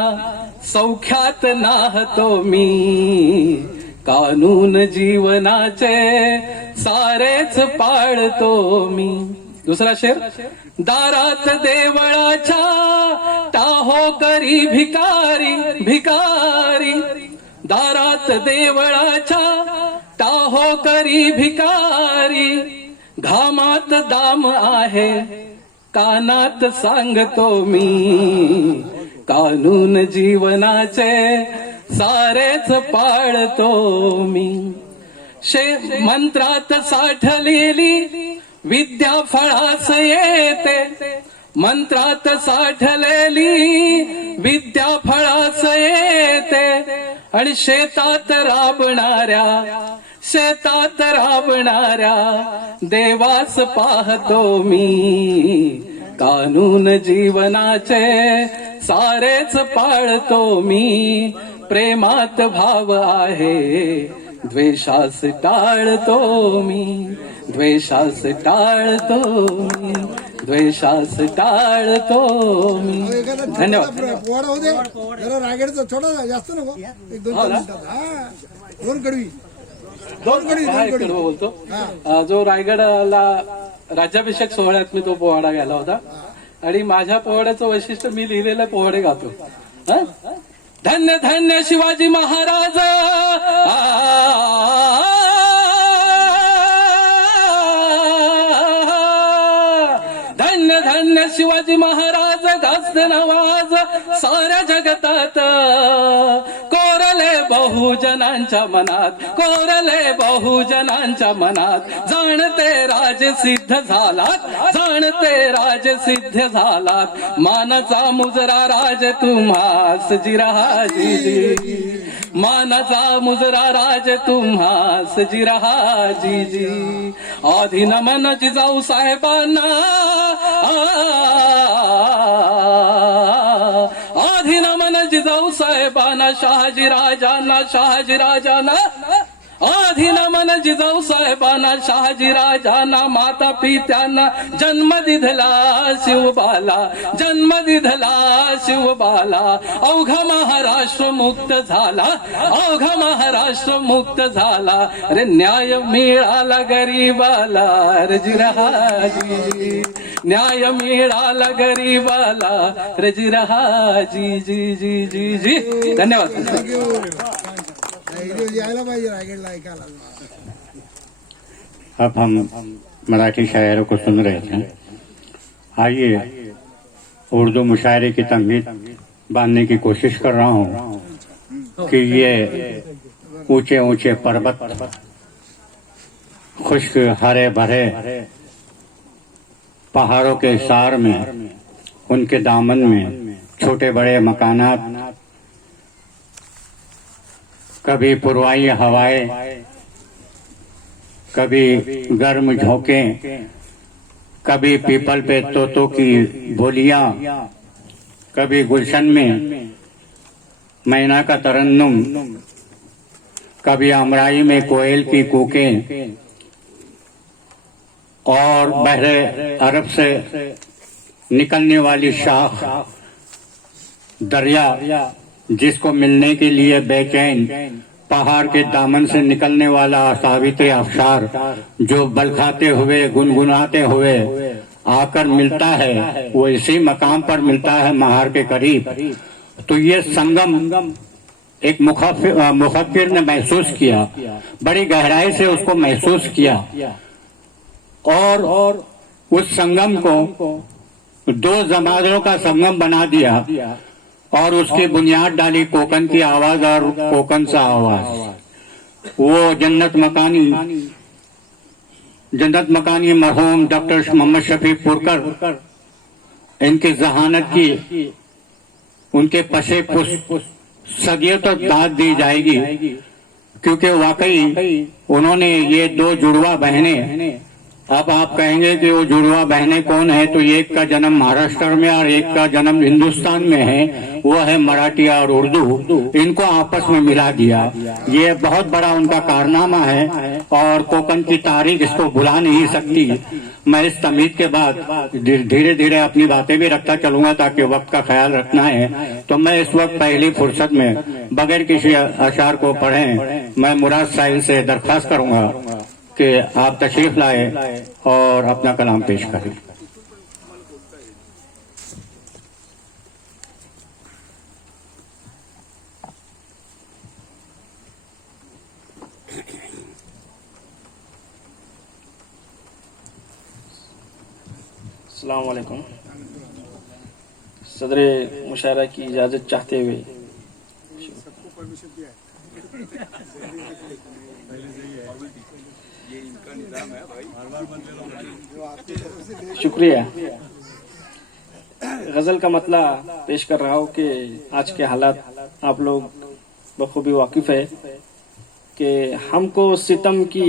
सौख्यात नाहतो मी. कानून जीवनाचे सारेच पाळतो मी. दुसरा शेर. दारात देवळाच्या टाहो करी भिकारी, भिकारी, दारात देवळाच्या टाहो करी भिकारी, घामात दाम आहे कानात सांगतो मी. कानून जीवनाचे सारेच पाळतो मी. मंत्रात साठलेली विद्या फळास येते, मंत्रात साठलेली विद्या फळास येते. आणि शेतात राबणाऱ्या, शेतात राबणाऱ्या देवास पाहतो मी. कानून जीवनाचे सारेच पाळतो मी, प्रेमात भाव आहे द्वेषास टाळतो मी, द्वेषास टाळतो मी, द्वेषास टाळतो मी. धन्यवाद. पोवाडा होते जरा रायगडचा छोटा जास्त नको, एक दोन मिनिटात. हा, दोन कडवी बोलतो. जो रायगडला राज्याभिषेक सोहळ्यात मी तो पोवाडा गेला होता आणि माझ्या पोवाड्याचं वैशिष्ट्य मी लिहिलेला पोवाडे गातो. धन्य धन्य शिवाजी महाराज, धन्य धन्य शिवाजी महाराज, गाजते नवाज साऱ्या जगतात, कोरले बहुजनांच्या मनात, कोरले बहुजनांच्या मनात, जाणते राज सिद्ध झालात, जाणते राज सिद्ध झालात, मानाचा मुजरा राज तुम्हास जिराजी, मानाचा मुजरा राज तुम्हास जिराजी. आधी नमन जिजाऊ साहेबांना, आधी नमन जिजाऊ साहेबांना, शहाजी राजांना, शहाजी राजांना, आधी नमन जिजाऊ साहेबांना, शहाजी राजांना, माता पित्यांना, जन्म दिधला शिवबाला, जन्म दिधला शिवबाला, अवघा महाराष्ट्र मुक्त झाला, अवघा महाराष्ट्र मुक्त झाला, रे न्याय मिळाला गरीबाला, रजिराजी, न्याय मिळाला गरीबाला, रजिराजी. जी जी जी जी. धन्यवाद. यायला पाहिजे रायगडला ऐकायला. अब हम मराठी शायरों को सुन रहे थे, आइए उर्दू मुशायरे की तमहीद बांधने की कोशिश कर रहा हूँ कि ये ऊंचे ऊंचे पर्वत, खुश्क हरे भरे पहाड़ों के सार में, उनके दामन में छोटे बड़े मकानात, कभी पुरवाई हवाएं, कभी गर्म झोंके, कभी पीपल पे तोतों की बोलियां, कभी गुलशन में मैना का तरन्नुम, कभी अमराई में कोयल की कूकें, और बहरे अरब से निकलने वाली शाख दरिया, जिसको मिलने के लिए बेचैन, पहाड़ के दामन से निकलने वाला सावित्री अफशार, जो बलखाते हुए गुनगुनाते हुए आकर मिलता है, वो इसी मकाम पर मिलता है महार के करीब. तो ये संगम एक मुफक्किर ने महसूस किया, बड़ी गहराई से उसको महसूस किया, और उस संगम को दो जमानों का संगम बना दिया और उसकी बुनियाद डाली कोकन की आवाज और कोकन सा आवाज. वो जन्नत मकानी मरहूम डॉक्टर मोहम्मद शफी पुरकर, इनकी जहानत की, उनके पशे पुष्प सदियों तक दाद दी जाएगी, क्योंकि वाकई उन्होंने ये दो जुड़वा बहनें, अब आप कहेंगे कि वो जुड़वा बहनें कौन है, तो एक का जन्म महाराष्ट्र में और एक का जन्म हिंदुस्तान में है, वो है मराठी और उर्दू. इनको आपस में मिला दिया, ये बहुत बड़ा उनका कारनामा है और कोकन की तारीख इसको भुला नहीं सकती. मैं इस तमीद के बाद धीरे धीरे अपनी बातें भी रखता चलूंगा ताकि वक्त का ख्याल रखना है. तो मैं इस वक्त पहली फुर्सत में बगैर किसी अशार को पढ़े मैं मुराद साहिल से दरख्वास्त करूंगा कि आप तशरीफ लाए और अपना कलाम पेश करें. अस्सलाम वालेकुम. सदरे मुशायरा की इजाजत चाहते हुए शुक्रिया. गजल का मतला पेश कर रहा हूँ कि आज के हालात आप लोग बखूबी वाकिफ है कि हमको सितम की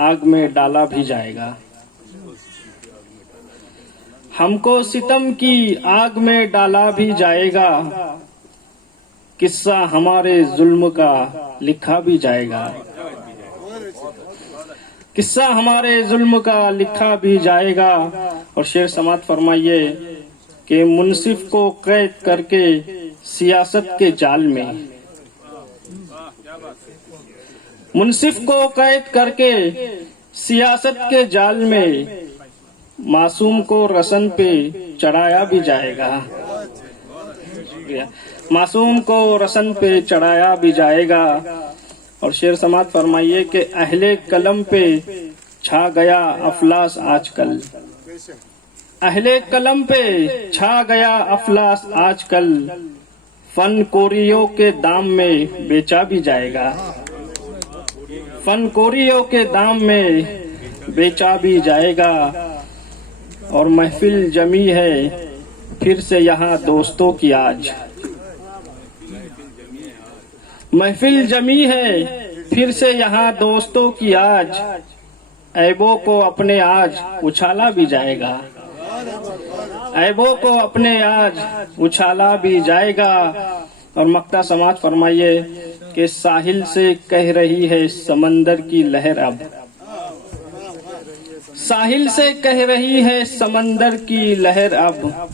आग में डाला भी जाएगा, हमको सितम की आग में डाला भी जाएगा, किस्सा हमारे जुल्म का लिखा भी जाएगा। किस्सा हमारे जुल्म का लिखा भी जाएगा। और शेर समात फरमाइए कि मुनसिफ को कैद करके सियासत के जाल में, मुनसिफ को कैद करके सियासत के जाल में मासूम को रसन पे चढ़ाया भी जाएगा। मासूम को रसन पे चढ़ाया भी जाएगा। और शेर समात फरमाइए कि अहले कलम पे छा गया अफलास आजकल, अहले कलम पे छा गया अफलास आजकल, फन कोरियों के दाम में बेचा भी जाएगा, फन कोरियों के दाम में बेचा भी जाएगा। और महफिल जमी है फिर से यहाँ दोस्तों की आज, महफिल जमी है फिर से यहाँ दोस्तों की आज, ऐबों को अपने आज उछाला भी जाएगा, ऐबों को अपने आज उछाला भी जाएगा। और मक्ता समात फरमाइए कि साहिल से कह रही है समंदर की लहर अब, साहिल से कह रही है समंदर की लहर अब,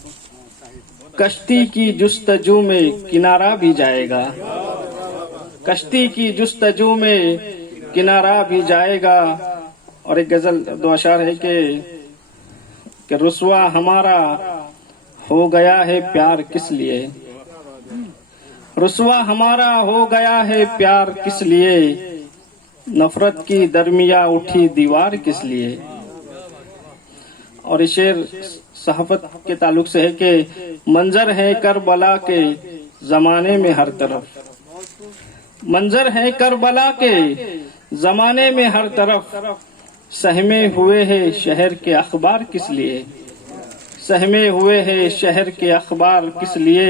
कश्ती की जुस्तजू में किनारा भी जाएगा, कश्ती की जुस्तजू में किनारा भी जाएगा। और एक गजल दो अशार है कि रुस्वा हमारा हो गया है प्यार किस लिए, रुस्वा हमारा हो गया है प्यार किस लिए, नफरत की दरमिया उठी दीवार किस लिए। और इस शेर सहाफत के ताल्लुक से है कि मंजर है करबला के जमाने में हर तरफ, मंजर है करबला के जमाने में हर तरफ, सहमे हुए हैं शहर के अखबार किस लिए, सहमे हुए हैं शहर के अखबार किस लिए।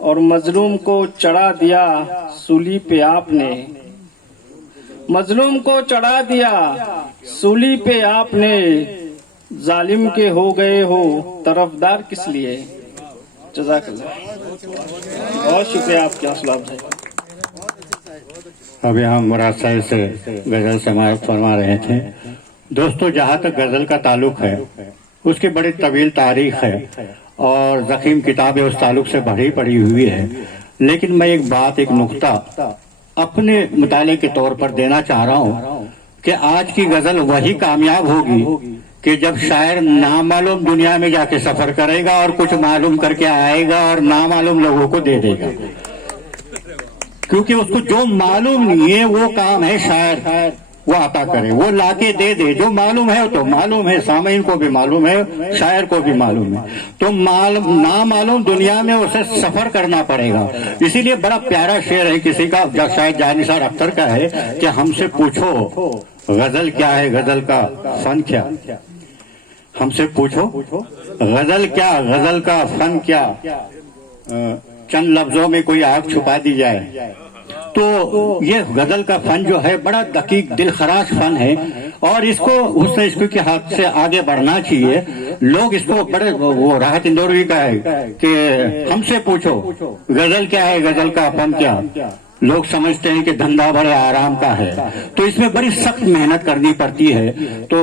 और मजलूम को चढ़ा दिया सूली पे आपने, मजलूम को चढ़ा दिया सूली पे आपने, जालिम के हो गए हो तरफदार किस लिए। जज़ाकल्लाह, बहुत शुक्रिया आपके हौसला अफजाई। अभी हम मुराद साहिब से गजल समाप्त फरमा रहे थे। दोस्तों, जहाँ तक गजल का ताल्लुक है उसकी बड़ी तवील तारीख है और ज़ख़ीम किताबें उस ताल्लुक से भरी पड़ी हुई है। लेकिन मैं एक बात, एक नुक्ता अपने मुताले के तौर पर देना चाह रहा हूँ कि आज की गजल वही कामयाब होगी कि जब शायर नामालूम दुनिया में जाके सफर करेगा और कुछ मालूम करके आएगा और नामालूम लोगों को दे देगा, क्योंकि उसको जो मालूम नहीं है वो काम है शायर वो अता करे, वो लाके दे दे। जो मालूम है तो मालूम है, सामीन को भी मालूम है, शायर को भी मालूम है, तो ना मालूम दुनिया में उसे सफर करना पड़ेगा। इसीलिए बड़ा प्यारा शेर है किसी का, शायद जानिसार अख्तर का है कि हमसे पूछो गजल क्या है, गजल का फन क्या, हमसे पूछो गजल क्या, गजल का फन क्या, चंद लफ्जों में कोई आग छुपा दी जाए। तो ये गजल का फन जो है बड़ा दकीक दिलखराश फन है और इसको हुस्न इश्क के हाथ से आगे बढ़ना चाहिए। लोग इसको बड़े, वो राहत इंदौरी का है कि हमसे पूछो गजल क्या है, गजल का फन क्या, लोग समझते हैं कि धंधा बड़े आराम का है, तो इसमें बड़ी सख्त मेहनत करनी पड़ती है। तो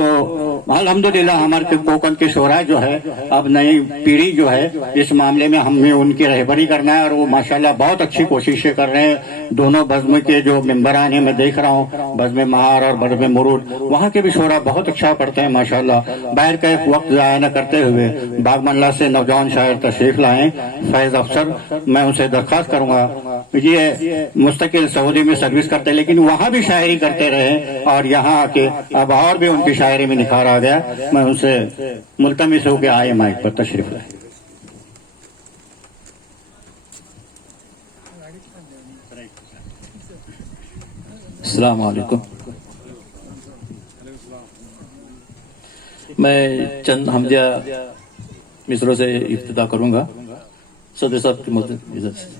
अल्हम्दुलिल्लाह हमारे कोकन के शोरा जो है, अब नई पीढ़ी जो है, इस मामले में हमें उनकी रहबरी करना है और वो माशाल्लाह बहुत अच्छी कोशिशें कर रहे हैं। दोनों बज़्म के जो मेंबरान हैं, मैं देख रहा हूँ बज़्म महार और बज़्म मुरूद, वहाँ के भी शोरा बहुत अच्छा पढ़ते हैं माशाल्लाह। बाहर का एक वक्त ज़ाया न करते हुए बागमल्ला से नौजवान शायर तशरीफ लाए फैज अफसर, मैं उनसे दरख्वास्त करूंगा, ये मुस्तकिल सऊदी में सर्विस करते लेकिन वहाँ भी शायरी करते रहे और यहाँ आके अब और भी उनकी शायरी में निखार आ गया। मैं उनसे मुल्तमिस होकर आए माइक पर तशरीफ लाए। अस्सलाम वालेकुम। मैं चंद हमदिया मिसरों से इफ्तिताह करूंगा सदर साहब की इज्जत से।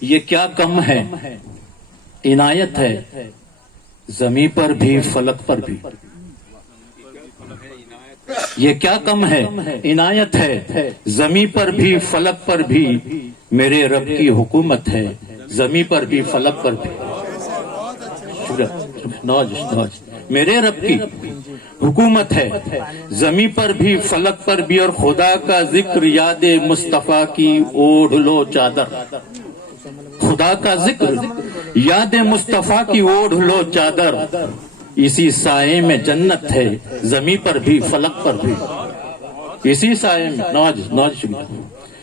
ये क्या कम है, इनायत है जमी पर भी फलक पर भी, ये क्या कम है, इनायत है। जमी पर भी फलक पर भी मेरे रब की हुकूमत है। जमी पर भी फलक पर भी नौज मेरे रब की हुकूमत है। जमी पर भी फलक पर भी और खुदा का जिक्र याद मुस्तफा की ओढ़ लो चादर। खुदा का जिक्र याद मुस्तफा की ओढ़ लो चादर। इसी साए में जन्नत है, जमी पर भी फलक पर भी। इसी साए में नौज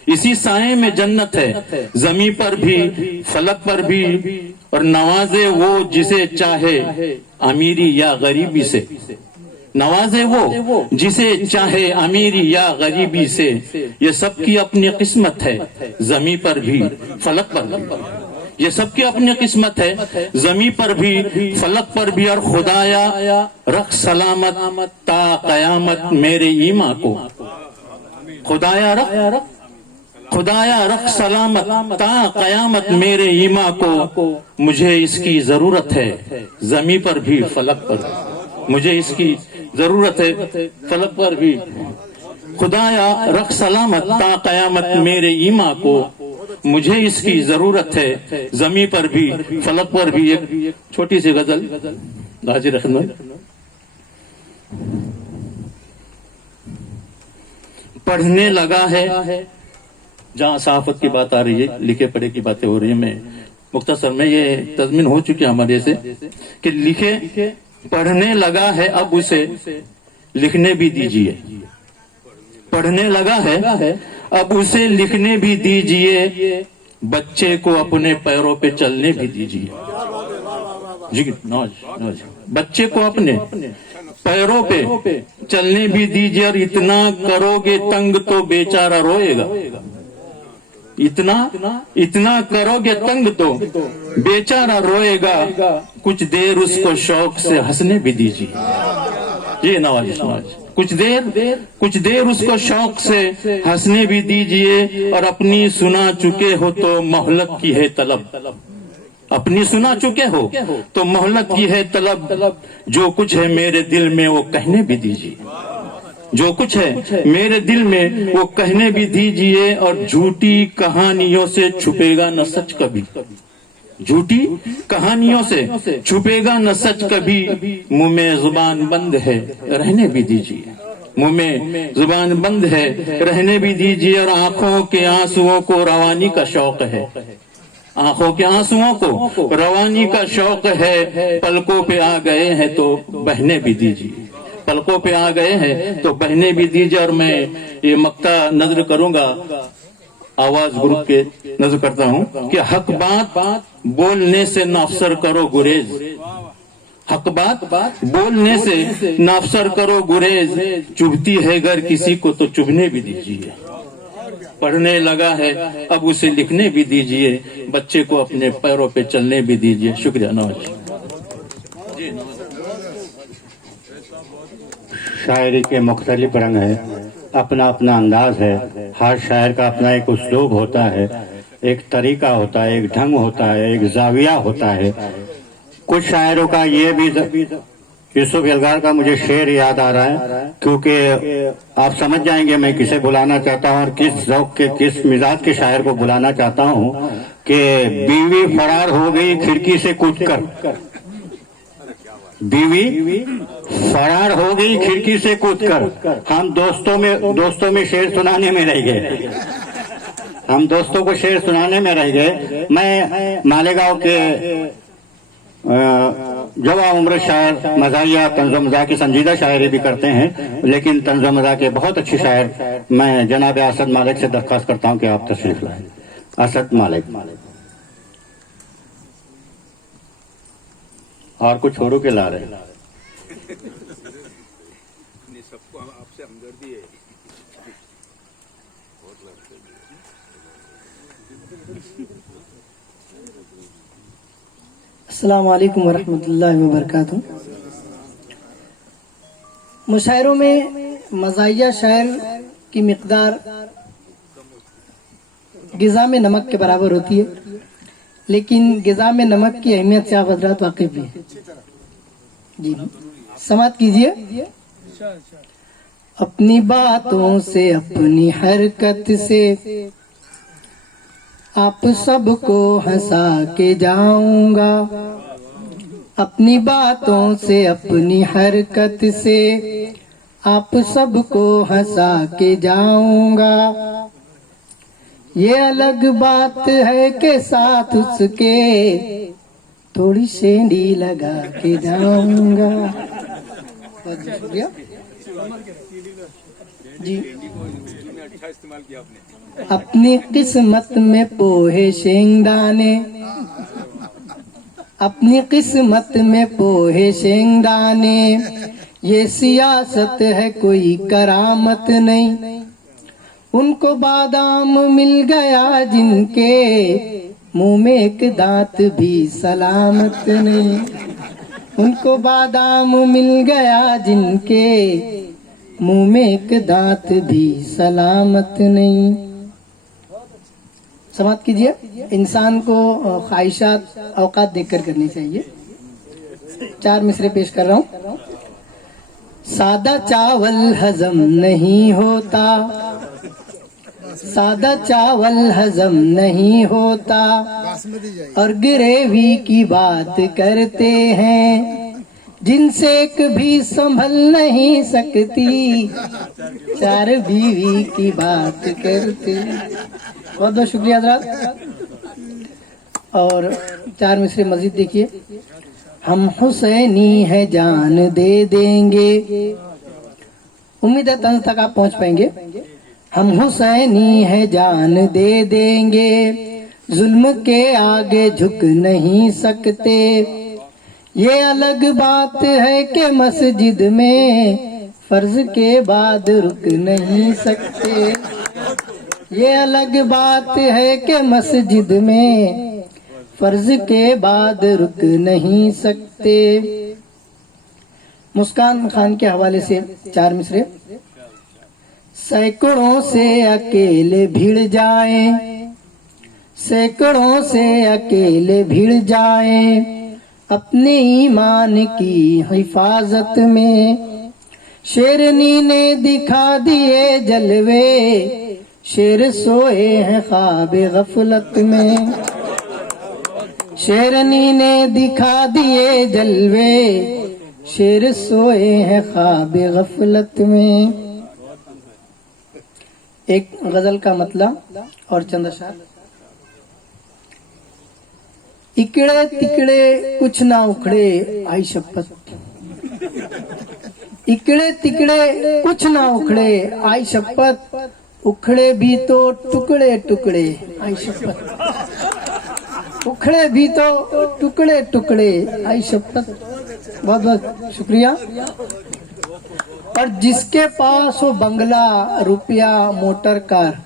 इसी साए में जन्नत है, जमी पर भी फलक पर भी। और नवाजे वो जिसे चाहे अमीरी या गरीबी से। नवाजे वो जिसे चाहे अमीरी या गरीबी से। ये सबकी अपनी किस्मत है, जमी पर भी फलक पर भी। ये सबकी अपनी किस्मत है, जमी पर भी फलक पर भी। और खुदाया रख सलामत ता कयामत मेरे ईमा को। खुदाया रख सलामत ता कयामत मेरे ईमा को। मुझे इसकी जरूरत है, जमी पर भी फलक पर। मुझे इसकी जरूरत है, फलक पर भी। खुदाया रख सलामत ता कयामत मेरे ईमा को। मुझे इसकी जरूरत है, जमी पर भी फलक पर भी। एक छोटी सी गजल गाजी रहमान। पढ़ने लगा है, जहाँ सहाफत की बात आ रही है, लिखे पढ़े की बातें हो रही है। मैं मुख्तसर में ये तजमीन हो चुकी है हमारे से कि लिखे पढ़ने लगा है, अब उसे लिखने भी दीजिए। पढ़ने लगा है, अब उसे लिखने भी दीजिए। बच्चे को अपने पैरों पे चलने भी दीजिए। जी नौज बच्चे को अपने पैरों पे चलने भी दीजिए। और इतना करोगे तंग तो बेचारा रोएगा। इतना करोगे तंग तो बेचारा रोएगा। कुछ देर उसको शौक से हंसने भी दीजिए। ये नवाज कुछ देर उसको शौक से हंसने भी दीजिए। और अपनी सुना चुके हो तो मोहलत की है तलब। अपनी सुना चुके हो तो मोहलत की है तलब। जो कुछ है मेरे दिल में वो कहने भी दीजिए। जो कुछ है मेरे दिल में वो कहने भी दीजिए। और झूठी कहानियों से छुपेगा न सच कभी। झूठी कहानियों से छुपेगा न सच कभी। मुंह में जुबान बंद है, रहने भी दीजिए। मुंह में जुबान बंद है, रहने भी दीजिए। और आंखों के आंसुओं को रवानी का शौक है। आंखों के आंसुओं को रवानी का शौक है। पलकों पे आ गए हैं तो बहने भी दीजिए। पलकों पे आ गए हैं तो बहने भी दीजिए। और मैं ये मक्ता नजर करूंगा, आवाज ग्रुप के नजर करता हूँ कि हक बात बोलने से नाफसर करो गुरेज। हक बात बोलने से नाफसर करो गुरेज। चुभती है अगर किसी को तो चुभने भी दीजिए। पढ़ने लगा है, अब उसे लिखने भी दीजिए। बच्चे को अपने पैरों पे चलने भी दीजिए। शुक्रिया नवाज। शायरी के मुख्तलिफ रंग है, अपना अपना अंदाज है। हर शायर का अपना एक उसलूब होता है, एक तरीका होता है, एक ढंग होता है, एक जाविया होता है। कुछ शायरों का ये भी, यूसुफ यलगार का मुझे शेर याद आ रहा है, क्योंकि आप समझ जाएंगे मैं किसे बुलाना चाहता हूँ और किस ज़ौक़ के, किस मिजाज के शायर को बुलाना चाहता हूँ। कि बीवी फरार हो गई खिड़की से कूदकर। बीवी फरार हो गई खिड़की से कूदकर। हम दोस्तों में शेर सुनाने में रह गए। हम दोस्तों को शेर सुनाने में रह गए। मैं मालेगांव के जवा उम्र शायर, मज़ाहिया, तंज़ो मज़ाह की संजीदा शायरी भी करते हैं, लेकिन तंज़ो मज़ाह के बहुत अच्छे शायर मैं जनाब असद मालिक से दरख्वास्त करता हूं कि आप तशरीफ लाएं। असद मालिक। और कुछ छोड़ो के ला रहे सबको आपसे हमदर्दी है। अस्सलाम वालेकुम वरहमतुल्लाहि वबरकातुहू। मुशायरों में मज़ाहिया शायर की मिक़दार ग़िज़ा में नमक के बराबर होती है, लेकिन ग़िज़ा में नमक की अहमियत से आप हज़रात वाकिफ़ भी हैं। जी समात कीजिए। अपनी बातों से अपनी हरकत से आप सबको हंसा के जाऊंगा। अपनी बातों से अपनी हरकत से आप सबको हंसा के जाऊंगा। ये अलग बात है कि साथ उसके थोड़ी सेंडी लगा के जाऊंगा। बहुत शुक्रिया जी। अपनी किस्मत में पोहे शेंगदाने, अपनी किस्मत में पोहे शेंगदाने, ये सियासत है कोई करामत नहीं। उनको बादाम मिल गया जिनके मुंह में एक दांत भी सलामत नहीं। उनको बादाम मिल गया जिनके मुंह में एक दांत भी सलामत नहीं। समाप्त कीजिए। इंसान को ख्वाहिशात औकात देखकर करनी चाहिए। 4 मिसरे पेश कर रहा हूँ। सादा चावल हजम नहीं होता, सादा चावल हजम नहीं होता, और ग्रेवी की बात करते हैं जिनसे एक भी संभल नहीं सकती, 4 बीवी की बात करते। बहुत बहुत शुक्रिया हज़रात। और 4 मिसरे मजीद देखिए। हम हुसैनी है जान दे देंगे, उम्मीद है तंज तक आप पहुंच पाएंगे। हम हुसैनी है जान दे देंगे, जुल्म के आगे झुक नहीं सकते। ये अलग बात है कि मस्जिद में फर्ज के बाद रुक नहीं सकते। ये अलग बात है कि मस्जिद में फर्ज के बाद रुक नहीं सकते। मुस्कान खान के हवाले से 4 मिसरे। सैकड़ों से अकेले भिड़ जाएं, सैकड़ों से अकेले भिड़ जाएं, अपने ईमान की हिफाजत में। शेरनी ने दिखा दिए जलवे, शेर सोए हैं ख्वाब गफलत में। शेरनी ने दिखा दिए जलवे, शेर सोए हैं ख्वाब गफलत में। एक गजल का मतलब और चंद अशार। इकड़े तिकड़े कुछ ना उखड़े आई शपथ, इकड़े तिकड़े कुछ ना उखड़े आई शपथ, उखड़े भी तो टुकड़े टुकड़े आई शपथ, उखड़े भी तो टुकड़े टुकड़े आई शपथ। बहुत बहुत शुक्रिया। और जिसके पास हो बंगला रुपया मोटर कार,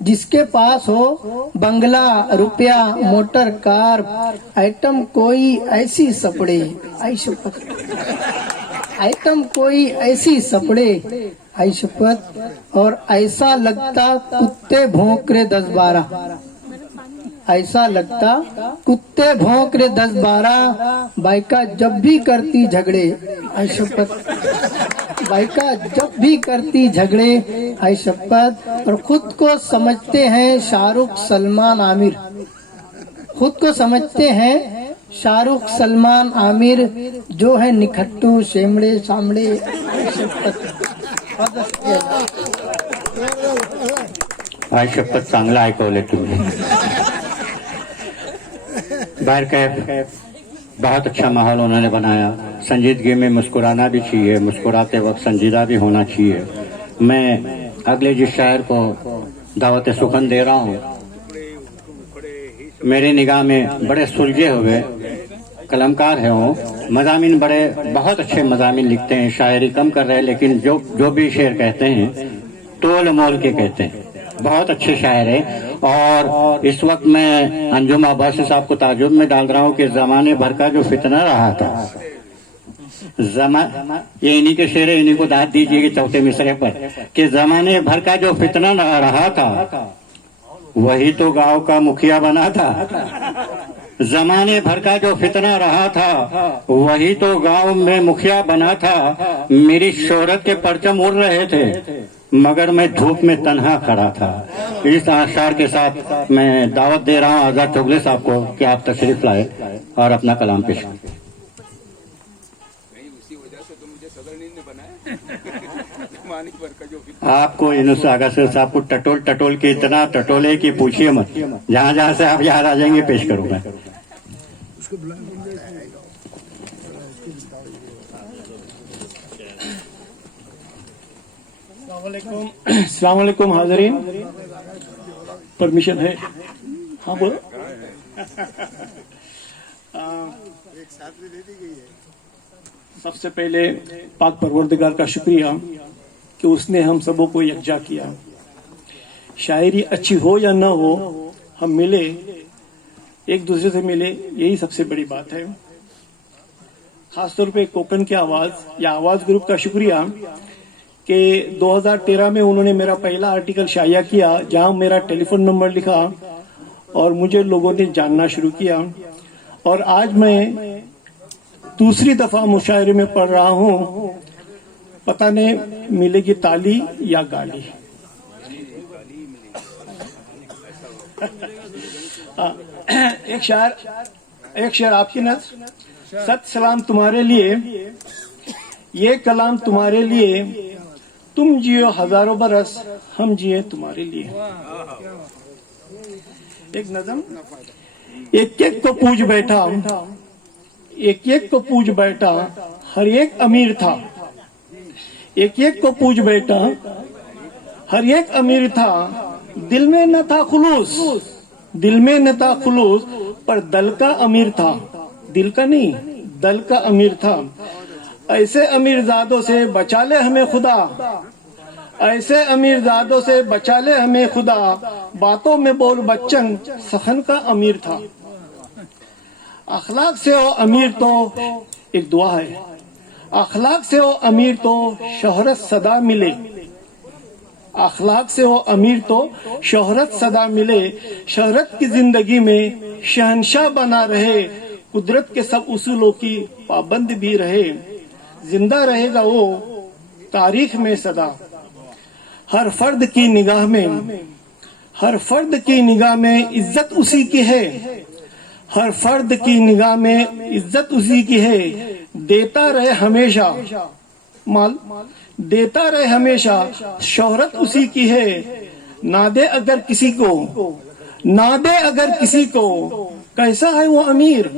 जिसके पास हो बंगला रुपया मोटर कार, आइटम कोई ऐसी सपड़े आई शपथ, आइटम कोई ऐसी सपड़े आई शपथ। और ऐसा लगता कुत्ते भौंक रहे 10-12, ऐसा लगता कुत्ते भौंक रहे 10-12, बाइका जब भी करती झगड़े आई शपथ, बाइका जब भी करती झगड़े आई शपथ। और खुद को समझते हैं शाहरुख सलमान आमिर, खुद को समझते हैं शाहरुख सलमान आमिर, जो है निखट्टू शेमड़े सामड़े आई शपथ। आई शपथ चांगला ऐकवले तुम्ही। बाहर का बहुत अच्छा माहौल उन्होंने बनाया। संजीदगी में मुस्कुराना भी चाहिए, मुस्कुराते वक्त संजीदा भी होना चाहिए। मैं अगले जिस शायर को दावत सुखन दे रहा हूँ, मेरी निगाह में बड़े सुलझे हुए कलमकार है वो। मज़ामीन बड़े बहुत अच्छे मज़ामीन लिखते हैं, शायरी कम कर रहे हैं, लेकिन जो भी शेर कहते हैं तोल मोल के कहते हैं। बहुत अच्छे शायर है। और इस वक्त मैं अंजुम अब्बासी साहब को ताजुब में डाल रहा हूँ कि जमाने भर का जो फितना रहा था, ये इन्हीं के शेर है, इन्हीं को दाद दीजिए कि 4थे मिसरे पर, कि जमाने भर का जो फितना रहा था वही तो गांव का मुखिया बना था। जमाने भर का जो फितना रहा था वही तो गांव में मुखिया बना था। मेरी शोहरत के परचम उड़ रहे थे मगर मैं धूप में तन्हा खड़ा था। इस आशार के साथ मैं दावत दे रहा हूं आजाद चौगले साहब को कि आप तशरीफ लाए और अपना कलाम पेश करें। आपको इनुस आगासर साहब को टटोल टटोल के इतना टटोले कि पूछिए मत। जहां जहां से आप याद आ जाएंगे पेश करूंगा। अस्सलाम वालेकुम हाज़रीन, परमिशन है? हाँ बोलो। एक साथ में दे दी गई है। सबसे पहले पाक परवरदिगार का शुक्रिया कि उसने हम सबों को यकजा किया। शायरी अच्छी हो या न हो, हम मिले, एक दूसरे से मिले, यही सबसे बड़ी बात है। खासतौर पे कोकन की आवाज या आवाज ग्रुप का शुक्रिया कि 2013 में उन्होंने मेरा पहला आर्टिकल शाया किया जहां मेरा टेलीफोन नंबर लिखा और मुझे लोगों ने जानना शुरू किया। और आज मैं दूसरी दफा मुशायरे में पढ़ रहा हूं, पता नहीं मिलेगी ताली या गाली। एक शेर आपकी नज़र। सत सलाम तुम्हारे लिए, ये कलाम तुम्हारे लिए, तुम जियो हजारों बरस, हम जिए तुम्हारे लिए। एक नज़म। एक एक को पूज बैठा, एक एक को पूज बैठा, हर एक अमीर था। एक एक को पूज बैठा, हर एक अमीर था। दिल में न था खुलूस, दिल में न था खुलूस, पर दल का अमीर था। दिल का नहीं, दल का अमीर था। ऐसे अमीरजादों से बचा ले हमें खुदा, ऐसे अमीरजादों से बचा ले हमें खुदा। बातों में बोल बच्चन, सखन का अमीर था। अखलाक से हो अमीर तो एक दुआ है, अखलाक से हो अमीर तो शोहरत सदा मिले। अखलाक से हो अमीर तो शोहरत सदा मिले। शोहरत की जिंदगी में शहंशाह बना रहे, कुदरत के सब उसूलों की पाबंद भी रहे। जिंदा रहेगा वो तारीख में सदा। हर फर्द की निगाह में, हर फर्द की निगाह में इज्जत उसी की है। हर फर्द की निगाह में इज्जत उसी की है। देता रहे हमेशा माल, देता रहे हमेशा, शोहरत उसी की है। ना दे अगर किसी को, ना दे अगर किसी को, कैसा है वो अमीर,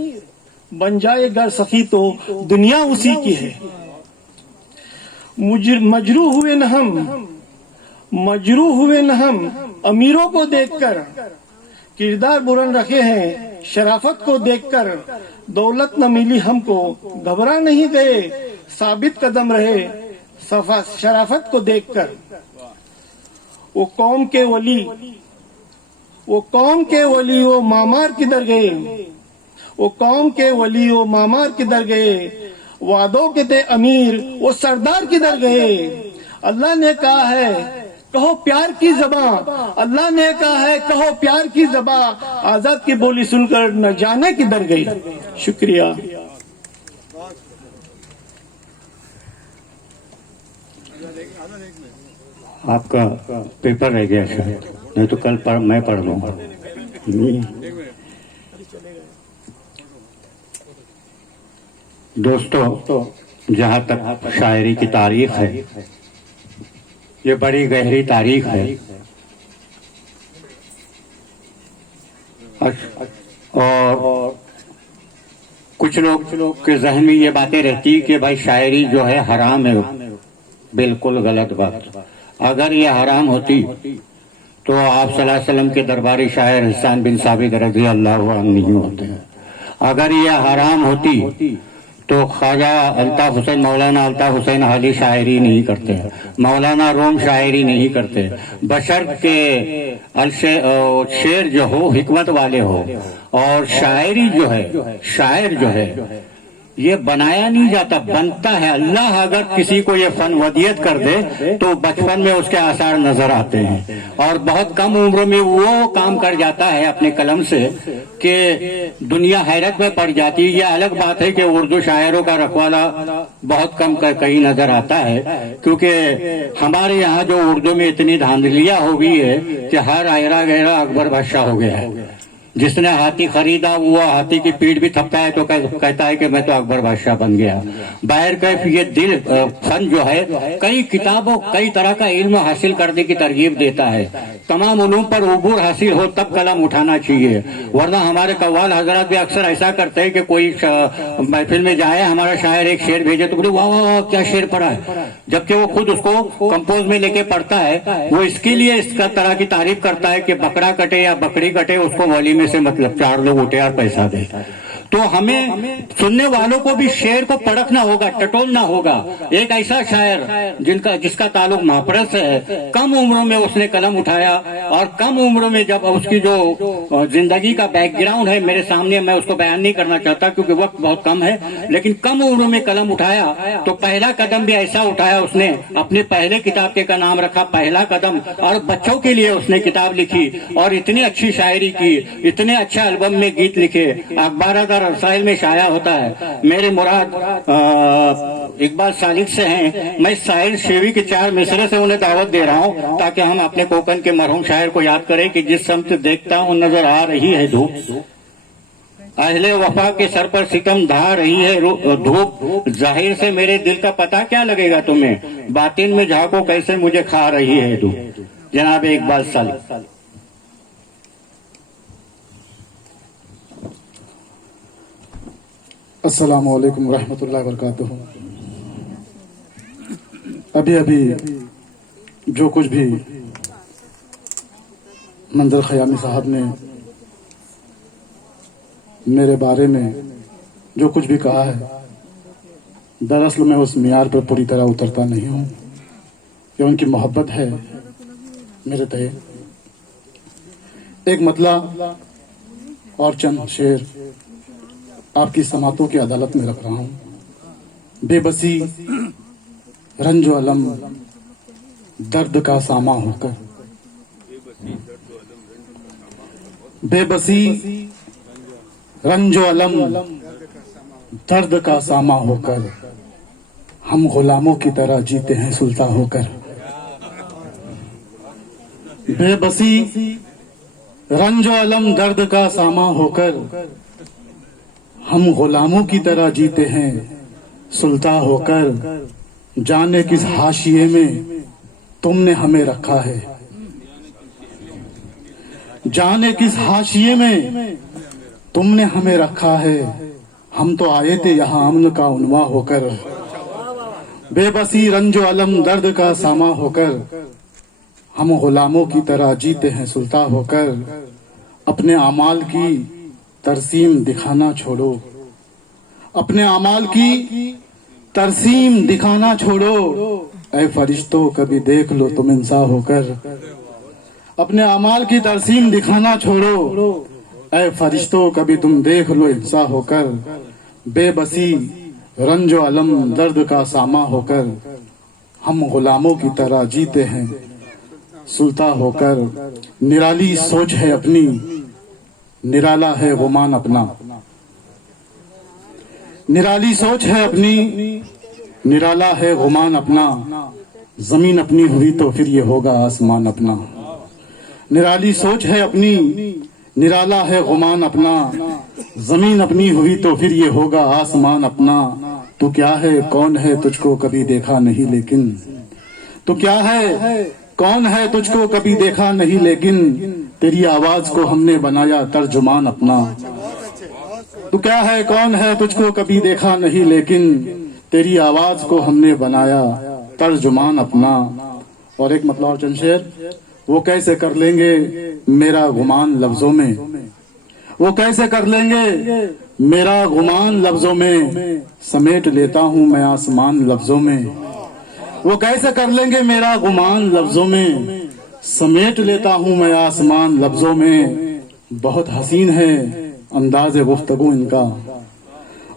बन जाए घर सखी तो दुनिया उसी की है। मजरू हुए न हम, मजरू हुए न हम, अमीरों को देखकर। किरदार बुलंद रखे हैं शराफत को देखकर। दौलत न मिली हमको, घबरा नहीं गए, साबित कदम रहे शराफत को देखकर। वो कौम के वली, वो कौम के वली, वो मामार किधर गए। वो कौम के वली, वो मामार किधर गए। वादों के थे अमीर, वो सरदार किधर गए। अल्लाह ने कहा है कहो प्यार की ज़बान, अल्लाह ने कहा है कहो प्यार की ज़बान। आजाद की बोली सुनकर न जाने किधर गई। शुक्रिया। आपका पेपर रह गया शायद, नहीं तो कल मैं पढ़ लूंगा। दोस्तों, जहाँ तक शायरी की तारीख है, ये बड़ी गहरी तारीख है। और कुछ लोग के जहन में ये बातें रहती कि भाई शायरी जो है हराम है। बिल्कुल गलत बात। अगर ये हराम होती तो आप सल्लल्लाहु अलैहि वसल्लम के दरबारी शायर हसन बिन साबित रज़ी अल्लाह अन्हु नहीं होते। अगर ये हराम होती तो ख्वाजा अल्ताफ हुसैन, मौलाना अल्ताफ हुसैन हाली शायरी नहीं करते, मौलाना रोम शायरी नहीं करते। बशर्त के शेर जो हो हिकमत वाले हो। और शायरी जो है, शायर जो है ये बनाया नहीं जाता, बनता है। अल्लाह अगर किसी को ये फन वदियत कर दे तो बचपन में उसके आसार नजर आते हैं और बहुत कम उम्र में वो काम कर जाता है अपने कलम से कि दुनिया हैरत में पड़ जाती है। ये अलग बात है कि उर्दू शायरों का रखवाला बहुत कम कहीं नजर आता है, क्योंकि हमारे यहाँ जो उर्दू में इतनी धांधलियां हो गई है कि हर आयरा गहरा अकबर बादशाह हो गया है। जिसने हाथी खरीदा वो हाथी की पीठ भी थपता है तो कहता है कि मैं तो अकबर बादशाह बन गया। बाहर कैफ ये दिल फन जो है कई किताबों कई तरह का इल्म हासिल करने की तरगीब देता है। तमाम उलूम पर उबूर हासिल हो तब कलम उठाना चाहिए, वरना हमारे कव्वाल हजरत भी अक्सर ऐसा करते हैं कि कोई महफिल में जाए, हमारा शायर एक शेर भेजे तो बोले वाह वाह वाह क्या शेर पढ़ा है, जबकि वो खुद उसको कंपोज में लेके पढ़ता है। वो इसके लिए इसका तरह की तारीफ करता है कि बकरा कटे या बकरी कटे उसको वली से मतलब 4 लोग उठे और पैसा दे। तो हमें सुनने वालों को भी शेर को परखना होगा, टटोलना होगा। एक ऐसा शायर जिसका ताल्लुक महापरस से है, कम उम्र में उसने कलम उठाया और कम उम्र में जब उसकी जो जिंदगी का बैकग्राउंड है मेरे सामने, मैं उसको बयान नहीं करना चाहता क्योंकि वक्त बहुत कम है, लेकिन कम उम्र में कलम उठाया तो पहला कदम भी ऐसा उठाया उसने, अपने पहले किताब के का नाम रखा पहला कदम, और बच्चों के लिए उसने किताब लिखी और इतनी अच्छी शायरी की, इतने अच्छा एल्बम में गीत लिखे, अखबारात और रसाइल में शाया होता है। मेरे मुराद इकबाल सालिक से हैं, मैं साहिल शेवी के 4 मिसरे से उन्हें दावत दे रहा हूं ताकि हम अपने कोकन के मरहूम शायर को याद करें कि जिस समत देखता हूं नजर आ रही है धूप, अहले वफा के सर पर सितम ढा रही है धूप, जाहिर से मेरे दिल का पता क्या लगेगा तुम्हें, बातिन में झांको कैसे मुझे खा रही है धूप। जनाब इकबाल सालिक। अस्सलाम वालेकुम रहमतुल्लाहि वबरकातुहू। अभी अभी जो कुछ भी मंजर खयामी साहब ने मेरे बारे में जो कुछ भी कहा है, दरअसल मैं उस मियार पर पूरी तरह उतरता नहीं हूँ कि उनकी मोहब्बत है मेरे तय। एक मतला और चंद शेर आपकी समातों की अदालत में रख रहा हूं। बेबसी रंजो अलम दर्द का सामा होकर, बेबसी रंजो अलम दर्द का सामा होकर, हम गुलामों की तरह जीते हैं सुल्तान होकर। बेबसी रंजो अलम दर्द का सामा होकर, हम गुलामों की तरह जीते हैं सुल्तान होकर। जाने किस हाशिए में तुमने हमें रखा है, जाने किस हाशिए में तुमने हमें रखा है, हम तो आए थे यहाँ अमन का उन्वा होकर। बेबसी रंजो अलम दर्द का सामा होकर, हम गुलामों की तरह जीते हैं सुल्तान होकर। अपने अमाल की तरसीम दिखाना छोड़ो, अपने अमाल की तरसीम दिखाना छोड़ो, ऐ फरिश्तों कभी देख लो तुम इंसान होकर। अपने अमाल की तरसीम दिखाना छोड़ो, ऐ फरिश्तों कभी तुम देख लो इंसान होकर। बेबसी रंजो अलम दर्द का सामा होकर, हम गुलामों की तरह जीते हैं सुल्तान होकर। निराली सोच है अपनी, निराला है गुमान अपना, निराली सोच है अपनी, निराला है गुमान अपना। जमीन अपनी हुई तो फिर ये होगा आसमान अपना। निराली सोच है अपनी, निराला है गुमान अपना। जमीन अपनी हुई तो फिर ये होगा आसमान अपना। तू क्या है कौन है तुझको कभी देखा नहीं लेकिन, तू क्या है कौन है तुझको कभी देखा नहीं लेकिन, तेरी आवाज को हमने बनाया तर्जुमान अपना। तू क्या है कौन है तुझको कभी देखा नहीं लेकिन, तेरी आवाज को हमने बनाया तर्जुमान अपना। और एक मतलब चंद शेर, वो कैसे कर लेंगे मेरा गुमान लफ्जों में, वो कैसे कर लेंगे मेरा गुमान लफ्जों में, समेट लेता हूँ मैं आसमान लफ्जों में। वो कैसे कर लेंगे मेरा गुमान लफ्जों में, समेट लेता हूँ मैं आसमान लफ्जों में। बहुत हसीन है अंदाज़े गुफ्तगू इनका,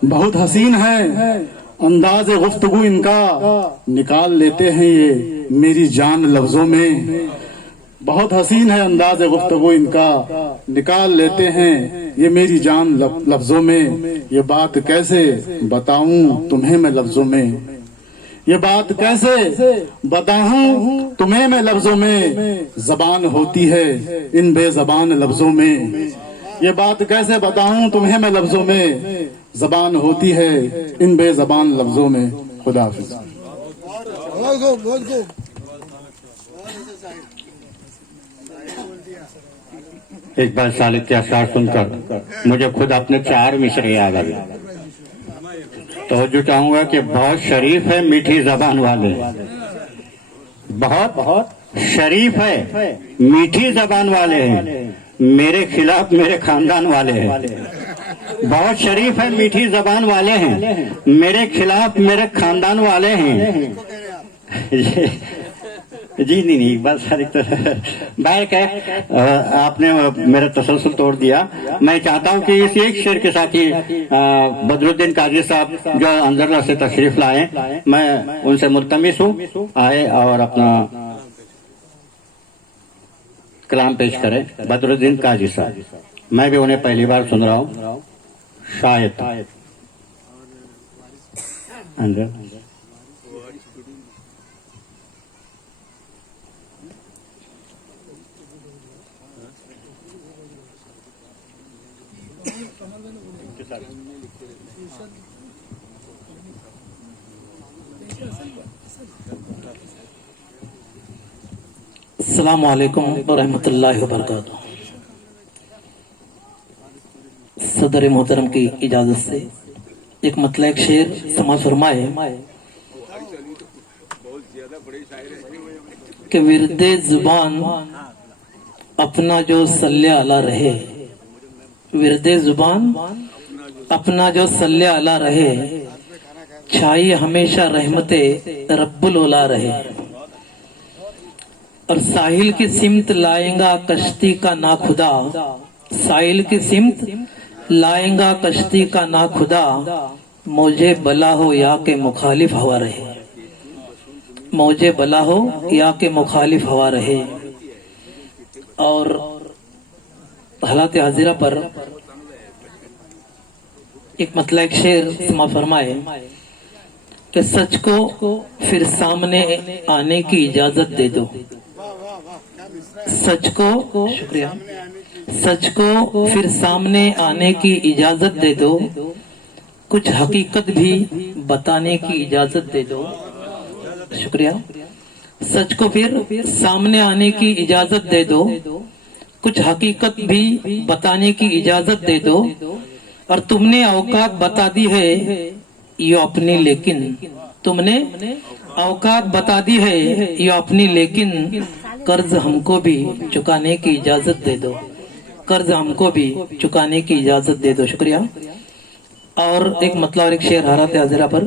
बहुत हसीन है अंदाज गुफ्तगू इनका, निकाल लेते हैं ये मेरी जान लफ्जों में। बहुत हसीन है अंदाज गुफ्तगू इनका, निकाल लेते हैं ये मेरी जान लफ्जों में। ये बात कैसे बताऊं तुम्हें मैं लफ्जों में, ये बात कैसे बताऊं तुम्हें मैं लफ्जों में। जबान होती है इन बेजबान लफ्जों में, ये बात कैसे बताऊं तुम्हें मैं लफ्जों में। जबान होती है इन बेजबान लफ्जों में। खुदा हाफिज। एक बार सालित्य अशार सुनकर मुझे खुद अपने 4 मिसरे याद आ गए। तो जो चाहूंगा कि बहुत शरीफ है मीठी जबान वाले, बहुत शरीफ है मीठी जबान वाले हैं, मेरे खिलाफ मेरे खानदान वाले हैं। बहुत शरीफ है मीठी जबान वाले हैं, मेरे खिलाफ मेरे खानदान वाले हैं। जी नहीं बस बैक है, आपने मेरा तसलसल तोड़ दिया। मैं चाहता हूं कि इस एक शेर के साथ ही बदरुद्दीन काजी साहब जो अंदर से तशरीफ लाए, मैं उनसे मुल्तमिस हूं आए और अपना कलाम पेश करें। बदरुद्दीन काजी साहब, मैं भी उन्हें पहली बार सुन रहा हूं शायद। अंदर अस्सलामु अलैकुम व रहमतुल्लाहि व बरकातुहू। सदर मोहतरम की इजाजत से एक मतलब एक शेर समाज फरमाए कि विरदे जुबान अपना जो सल्ले अला रहे, विरदे जुबान अपना जो सल्ले अला रहे, छाई हमेशा रहमते रब्बुल ओला रहे। और साहिल की सिमत लाएगा कश्ती का ना खुदा, साहिल की सिमत लाएगा कश्ती का ना खुदा, मौजे बला हो या के मुखालिफ हवा रहे, मौजे बला हो या के मुखालिफ हवा रहे। और हालात हाजिरा पर एक मतलब एक शेर समा फरमाए कि सच को फिर सामने आने की इजाजत दे दो, सच को शुक्रिया, सच को फिर सामने आने की इजाजत दे दो, कुछ हकीकत भी बताने की इजाजत दे दो। शुक्रिया। सच को फिर सामने आने की इजाजत दे दो, कुछ हकीकत भी बताने की इजाजत दे दो। और तुमने औकात बता दी है ये अपनी, लेकिन तुमने औकात बता दी है ये अपनी, लेकिन कर्ज हमको भी चुकाने की इजाजत दे दो, कर्ज हमको भी चुकाने की इजाजत दे दो। शुक्रिया। और एक मतलब एक शेर हारात हाजिरा पर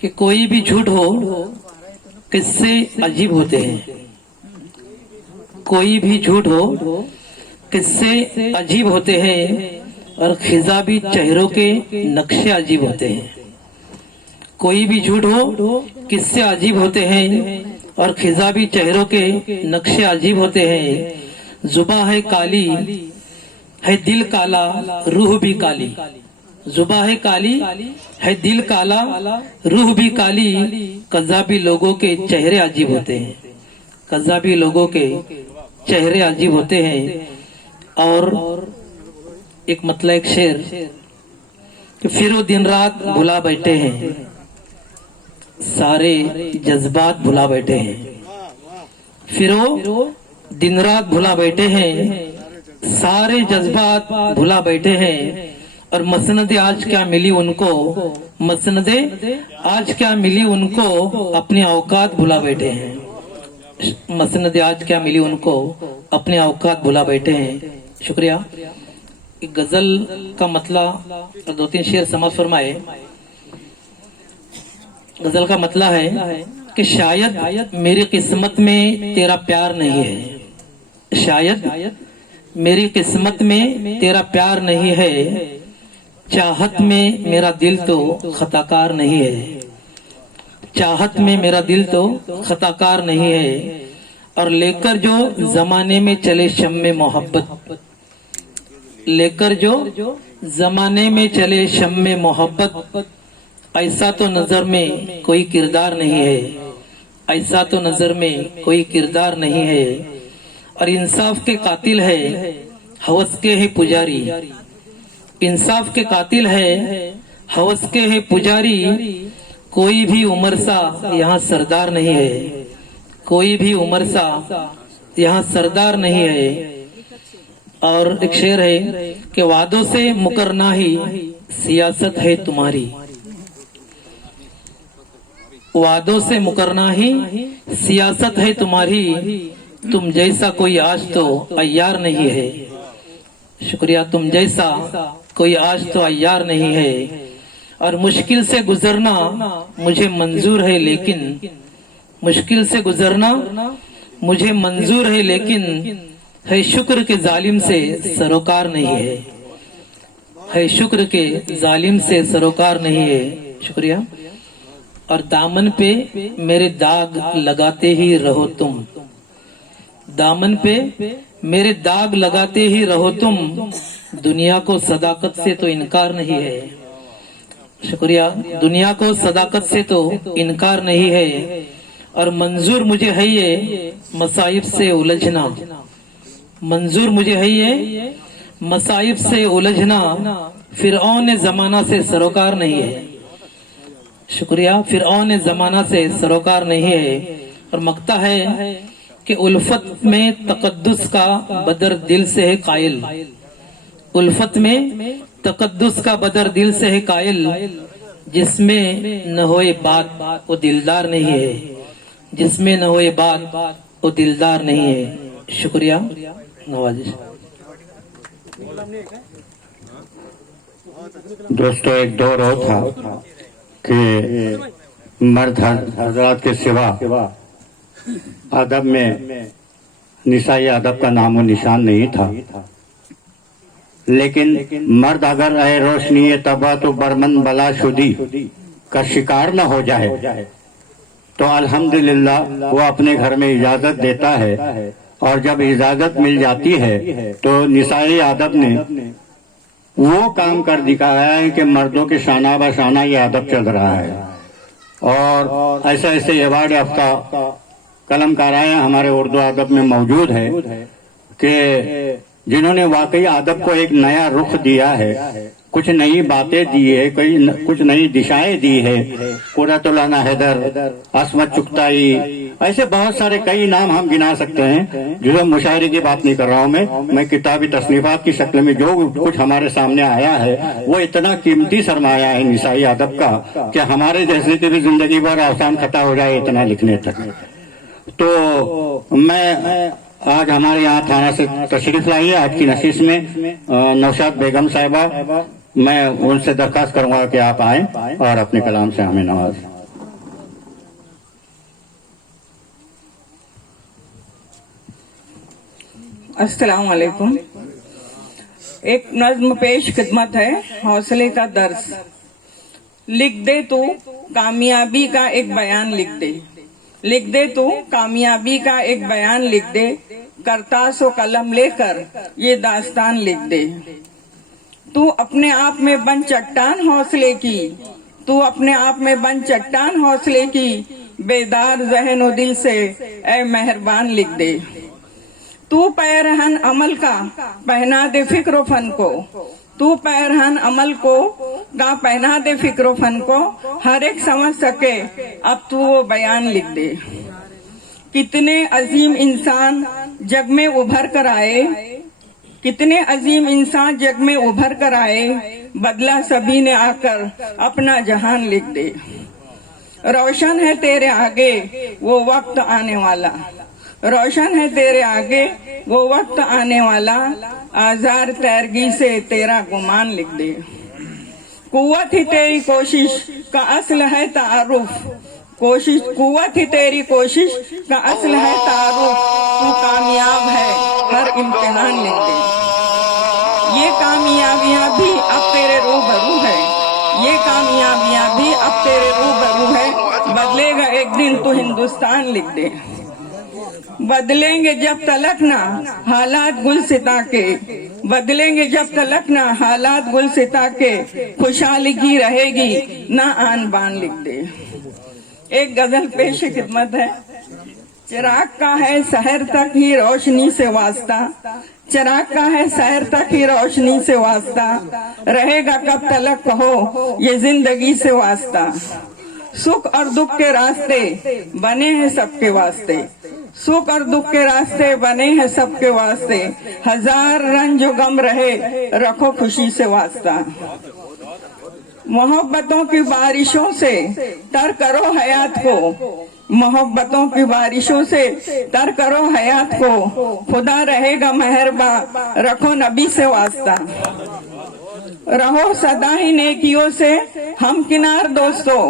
कि कोई भी झूठ हो किससे अजीब होते हैं, कोई भी झूठ हो किससे अजीब होते हैं, और खिजाबी चेहरों के नक्शे अजीब होते हैं। कोई भी झूठ हो किससे अजीब होते हैं, और खिजाबी चेहरों के नक्शे अजीब होते हैं। जुबा है काली है दिल काला, रूह भी काली, जुबा है काली है दिल काला, रूह भी काली। कज़ाबी लोगों के चेहरे अजीब होते हैं, कज़ाबी लोगों के चेहरे अजीब होते हैं। और एक मतलब एक शेर कि फिर वो दिन रात भुला बैठे हैं, सारे जज्बात भुला बैठे हैं। फिर वो दिन रात भुला बैठे हैं, सारे जज्बात भुला बैठे हैं। और मसनदे आज क्या मिली उनको, मसनदे आज क्या मिली उनको, अपनी औकात भुला बैठे हैं। मसनदे आज क्या मिली उनको, अपने औकात भुला बैठे हैं। शुक्रिया। एक गजल का मतलब और 2-3 शेर समझ फरमाए। गजल का मतलब है कि शायद मेरी किस्मत में तेरा प्यार नहीं है, शायद मेरी किस्मत में तेरा प्यार नहीं है। चाहत में मेरा दिल तो खताकार नहीं है, चाहत में मेरा दिल तो खताकार नहीं है, और लेकर जो जमाने में चले शम्मे मोहब्बत, लेकर जो जमाने में चले शम्मे मोहब्बत, ऐसा तो नजर में कोई किरदार नहीं है, ऐसा तो नजर में कोई किरदार नहीं है। और इंसाफ के कातिल है हवस के है पुजारी, इंसाफ के कातिल है हवस के है पुजारी, कोई भी उम्र सा यहाँ सरदार नहीं है, कोई भी उम्र सा यहाँ सरदार नहीं है। और एक शेर है कि वादों से मुकरना ही सियासत है तुम्हारी, वादों से मुकरना ही सियासत है तुम्हारी, तुम जैसा कोई आज तो अय्यार नहीं है। शुक्रिया। तुम जैसा कोई आज तो अय्यार नहीं है। और मुश्किल से गुजरना मुझे मंजूर है, लेकिन मुश्किल से गुजरना मुझे मंजूर है, लेकिन है शुक्र के जालिम से सरोकार नहीं है, है शुक्र के जालिम से सरोकार नहीं है। शुक्रिया। और दामन पे मेरे दाग लगाते ही रहो तुम, दामन पे मेरे दाग लगाते ही रहो तुम, दुनिया को सदाकत से तो इनकार नहीं है। शुक्रिया। दुनिया को सदाकत से तो इनकार नहीं है। और मंजूर मुझे है ये मसाइब से उलझना, मंजूर मुझे है ये मसाइब से उलझना, फिरऔन जमाना से सरोकार नहीं है। शुक्रिया। फिरऔन जमाना से सरोकार नहीं है। और मकता है कि उल्फत में तकद्दुस का बदर दिल से है कायल, उल्फत में तकद्दुस का बदर दिल से है कायल, जिसमें न होए बात वो दिलदार नहीं है, जिसमें न होए बात वो दिलदार नहीं है। शुक्रिया। नवाजिश। दोस्तों, एक दौर और था कि मर्द हजरात के सिवा अदब में निसाई अदब का नामो निशान नहीं था। लेकिन मर्द अगर रहे रोशनी तबा तो बरमन बलाशुदी का शिकार न हो जाए तो अल्हम्दुलिल्लाह वो अपने घर में इजाजत देता है। और जब इजाजत मिल जाती है तो निसाई अदब ने वो काम कर दिखाया है कि मर्दों के शाना बशाना ये अदब चल रहा है। और ऐसे ऐसे अवार्ड याफ्ता कलमकाराएं हमारे उर्दू अदब में मौजूद है कि जिन्होंने वाकई अदब को एक नया रुख दिया है, कुछ नई बातें दी है, कुछ नई दिशाएं दी है। कुर्रतुल-आना हैदर, असमत चुगताई, ऐसे बहुत सारे कई नाम हम गिना सकते हैं। जो मुशायरे की बात नहीं कर रहा हूँ मैं किताबी तसनीफात की शक्ल में जो कुछ हमारे सामने आया है वो इतना कीमती सरमाया है निसाई अदब का कि हमारे जैसे की भी जिंदगी भर आसान खता हो जाए इतना लिखने तक। तो मैं आज हमारे यहाँ थाना से तशरीफ लाई है आज की नशीस में नौशाद बेगम साहिबा, मैं उनसे दरखास्त करूंगा कि आप आए और अपने कलाम से हमें नवाजें। अस्सलाम वालेकुम। एक नज्म पेश खिदमत है, हौसले का दर्स। लिख दे तू कामयाबी का एक बयान लिख दे, लिख दे तू कामयाबी का एक बयान लिख दे, करतास व कलम लेकर ये दास्तान लिख दे। तू अपने आप में बन चट्टान हौसले की, तू अपने आप में बन चट्टान हौसले की, बेदार जहन व दिल से ऐ मेहरबान लिख दे। तू पैरहन अमल का पहना दे फिक्र फन को, तू पैरहन अमल को का पहना दे फिक्र फन को, हर एक समझ सके अब तू वो बयान लिख दे। कितने अजीम इंसान जग में उभर कर आए, कितने अजीम इंसान जग में उभर कर आए, बदला सभी ने आकर अपना जहान लिख दे। रोशन है तेरे आगे वो वक्त आने वाला, रोशन है तेरे आगे वो वक्त आने वाला, आजार तैरगी से तेरा गुमान लिख दे। कुव्वत ही तेरी कोशिश का असल है तारुफ, कोशिश कुव्वत ही तेरी कोशिश का असल है तारुफ, तू कामयाब है हर इम्तिहान लिख दे। ये कामयाबियां भी अब तेरे रूबरू तो हिंदुस्तान लिख दे। बदलेंगे जब तलक ना हालात गुलसिता के, बदलेंगे जब तलक ना हालात गुलसिता के, खुशहाली की रहेगी ना आन बान लिख दे। एक गजल पेश खिदमत है। चिराग का है शहर तक ही रोशनी से वास्ता, चिराग का है शहर तक ही रोशनी से वास्ता, रहेगा कब तलक कहो ये जिंदगी से वास्ता। सुख और दुख के रास्ते बने हैं सबके वास्ते, सुख और दुख के रास्ते बने हैं सबके वास्ते, हजार रंज गम रहे रखो खुशी से वास्ता। मोहब्बतों की बारिशों से तर करो हयात को, मोहब्बतों की बारिशों से तर करो हयात को, खुदा रहेगा मेहरबा रखो नबी से वास्ता। रहो सदा ही नेकियों से हम किनार दोस्तों,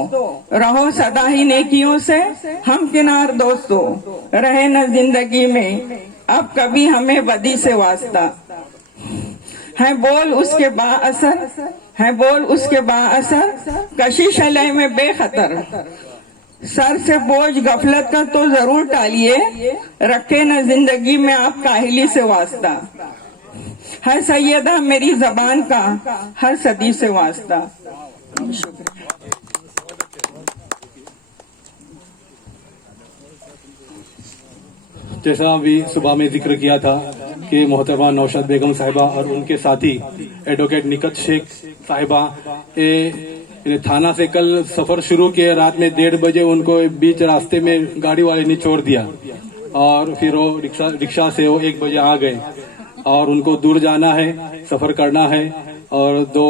रहो सदा ही नेकियों से हम किनार दोस्तों, रहे न जिंदगी में अब कभी हमें बदी से वास्ता। है बोल उसके बाअसर, है बोल उसके बाअसर, कशिश लय में बेखतर, सर से बोझ गफलत का तो जरूर टालिए, रखे न जिंदगी में आप काहिली से वास्ता। है सैयदा मेरी जबान का हर सदी से वास्ता। जैसा अभी सुबह में जिक्र किया था कि मोहतरमा नौशाद बेगम साहिबा और उनके साथी एडवोकेट निकत शेख साहिबा थाना से कल सफर शुरू किए। रात में 1:30 बजे उनको बीच रास्ते में गाड़ी वाले ने छोड़ दिया और फिर वो रिक्शा से वो 1 बजे आ गए और उनको दूर जाना है, सफर करना है और 2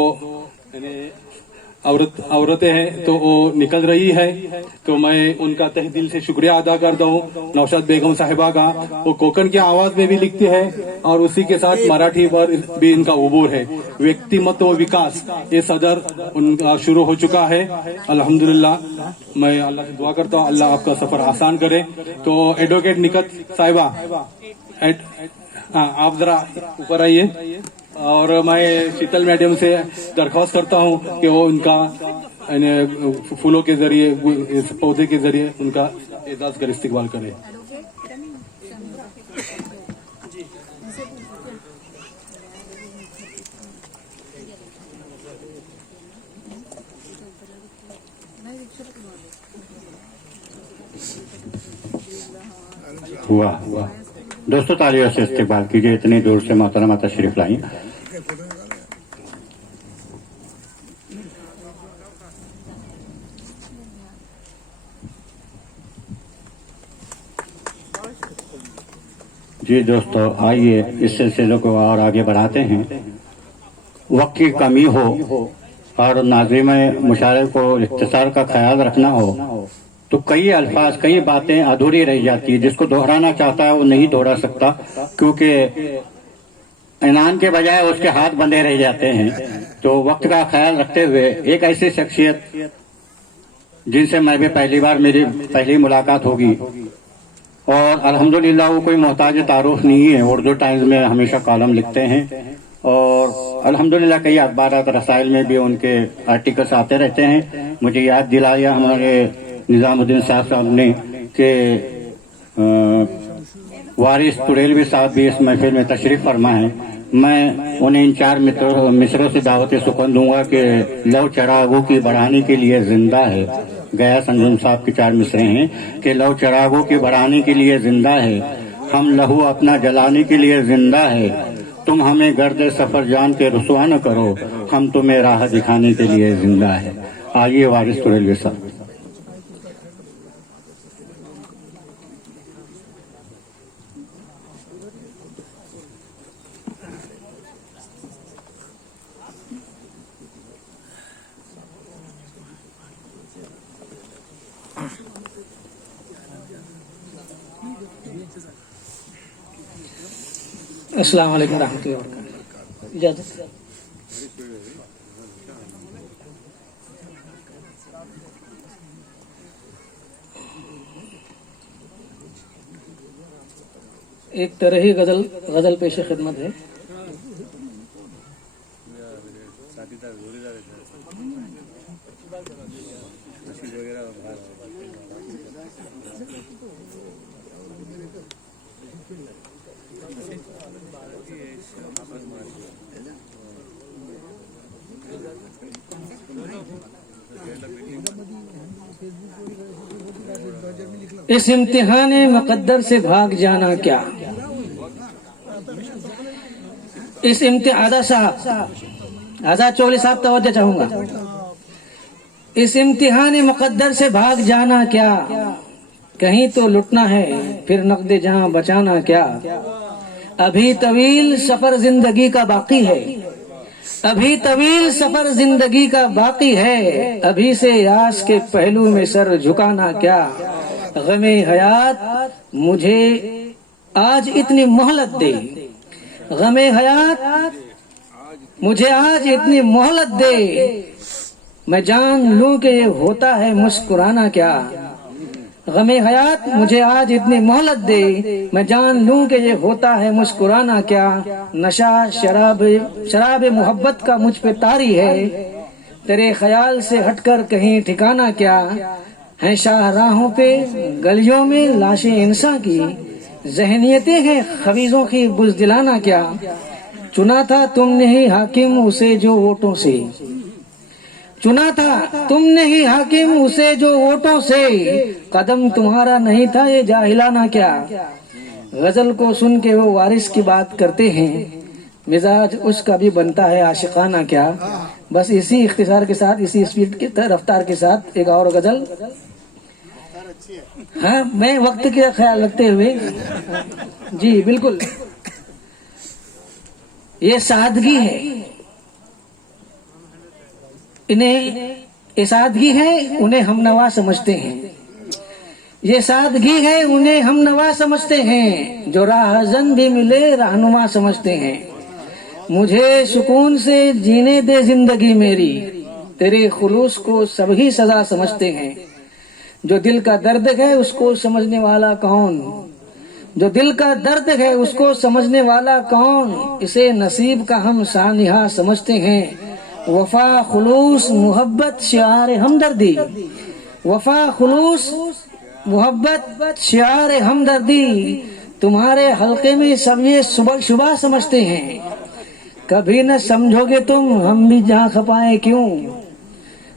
औरतें हैं तो वो निकल रही है। तो मैं उनका तहे दिल से शुक्रिया अदा करता हूँ नौशाद बेगम साहिबा का। वो कोकण की आवाज में भी लिखते हैं और उसी के साथ मराठी पर भी इनका उबूर है। व्यक्तिमत्व विकास ये सदर उनका शुरू हो चुका है अल्हम्दुलिल्लाह। मैं अल्लाह से दुआ करता हूँ अल्लाह आपका सफर आसान करे। तो एडवोकेट निकत साहिबा आप जरा ऊपर आइए और मैं शीतल मैडम से दरख्वास्त करता हूँ कि वो उनका फूलों के जरिए, इस पौधे के जरिए उनका एजाज कर इस्तेमाल करें। वाह दोस्तों, तालियों से इस्तेमाल कीजिए, इतनी दूर से मोहतरमा तशरीफ लाई। जी दोस्तों, आइए इस सिलसिले को और आगे बढ़ाते हैं। वक्त की कमी हो और नाज़िम मुशायरे को इख्तिसार का ख्याल रखना हो तो कई अल्फाज, कई बातें अधूरी रह जाती है। जिसको दोहराना चाहता है वो नहीं दोहरा सकता, क्योंकि इनाम के बजाय उसके हाथ बंधे रह जाते हैं। तो वक्त का ख्याल रखते हुए एक ऐसी शख्सियत जिनसे मैं भी पहली बार, मेरी पहली मुलाकात होगी और अल्हम्दुलिल्लाह वो कोई मोहताज तारुफ नहीं है। उर्दू टाइम्स में हमेशा कॉलम लिखते हैं और अल्हम्दुलिल्लाह कई अखबारात रसाइल में भी उनके आर्टिकल्स आते रहते हैं। मुझे याद दिलाया हमारे निजामुद्दीन साहब ने कि वारिस तुरेलवी साहब भी इस महफिल में तशरीफ फरमा है। मैं उन्हें इन 4 मिसरों से दावत सुकून दूंगा कि लव चरागों की बढ़ाने के लिए जिंदा है। गया संजम साहब के 4 मिसरे हैं कि लव चरागों की बढ़ाने के लिए जिंदा है, हम लहू अपना जलाने के लिए जिंदा है, तुम हमें गर्द सफर जान के रुसवा न करो, हम तुम्हें राह दिखाने के लिए जिंदा है। आइए वारिस तुरेलवी साहब। अस्सलाम वालेकुम रहमतुल्लाहि व बरकातहू। इजाजत। एक तरह ही गजल पेश खिदमत है। इस इम्तिहान मुकद्दर से भाग जाना क्या, इस इम्तिहान आज़ाद साहब, आज़ाद चौधरी साहब तवज्जो चाहूंगा। इस इम्तिहान मुकद्दर से भाग जाना क्या, कहीं तो लुटना है फिर नकदे जहां बचाना क्या। अभी तवील सफर जिंदगी का बाकी है, अभी तवील सफर जिंदगी का बाकी है, अभी से आस के पहलू में सर झुकाना क्या। गमे हयात मुझे आज इतनी मोहलत दे, गमे हयात मुझे आज इतनी मोहलत दे, मैं जान लूं कि ये होता है मुस्कुराना क्या। गमे हयात मुझे आज इतनी मोहलत दे, मैं जान लूं कि ये होता है मुस्कुराना क्या। नशा शराब मोहब्बत का मुझ पे तारी है, तेरे ख्याल से हटकर कहीं ठिकाना क्या। हैं शाहराहों पे गलियों में लाशें इंसान की, जहनियतें हैं खबीजों की बुज़दिलाना क्या। चुना था तुमने ही हाकिम उसे जो वोटों से, चुना था तुमने ही हाकिम उसे जो वोटों से, कदम तुम्हारा नहीं था ये जाहिलाना क्या। गजल को सुन के वो वारिस की बात करते हैं, मिजाज उसका भी बनता है आशिकाना क्या। बस इसी इख्तिसार के साथ, इसी स्पीड की रफ्तार के साथ एक और गजल। हाँ, मैं वक्त का ख्याल रखते हुए, जी बिल्कुल, ये सादगी है, इन्हें ये सादगी है उन्हें हम नवा समझते हैं, ये सादगी है उन्हें हम नवा समझते हैं, जो राहजन भी मिले रहनुमा समझते हैं। मुझे सुकून से जीने दे जिंदगी मेरी, तेरे खुलूस को सभी सजा समझते हैं। जो दिल का दर्द है उसको समझने वाला कौन, जो दिल का दर्द है उसको समझने वाला कौन, इसे नसीब का हम सानिहा समझते हैं। वफा खुलूस मोहब्बत शिआर हमदर्दी, वफा खुलूस मोहब्बत शिआर हमदर्दी, तुम्हारे हल्के में सब ये शुबा समझते हैं। कभी न समझोगे तुम हम भी जहाँ खपाए क्यों,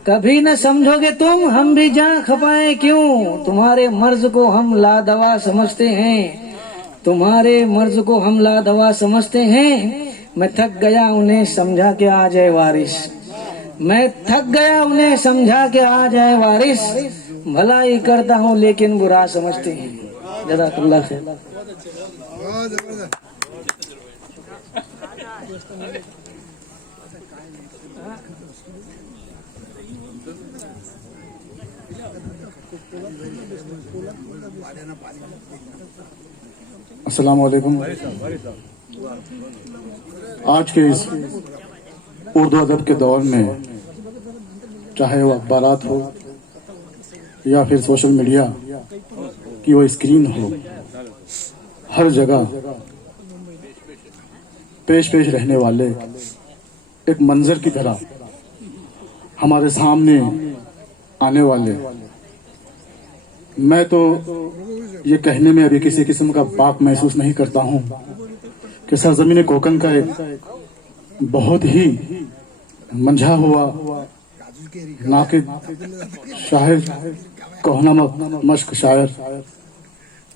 कभी न समझोगे तुम हम भी जहाँ खपाए क्यों। तुम्हारे मर्ज को हम लादवा समझते हैं, तुम्हारे मर्ज को हम लादवा समझते हैं। मैं थक गया उन्हें समझा के आ जाए वारिस, मैं थक गया उन्हें समझा के आ जाए वारिस। भलाई करता हूँ लेकिन बुरा समझते हैं। जज़ाकल्लाह खैर। अस्सलाम वालेकुम। आज के इस उर्दू अदब के दौर में, चाहे वो अखबारात हो या फिर सोशल मीडिया की वो स्क्रीन हो, हर जगह पेश रहने वाले एक मंजर की तरह हमारे सामने आने वाले, मैं तो ये कहने में अभी किसी किस्म का पाप महसूस नहीं करता हूँ कि सरजमीन कोकन का एक बहुत ही मंझा हुआ नाकिद शायर, कोहना मश्क शायर,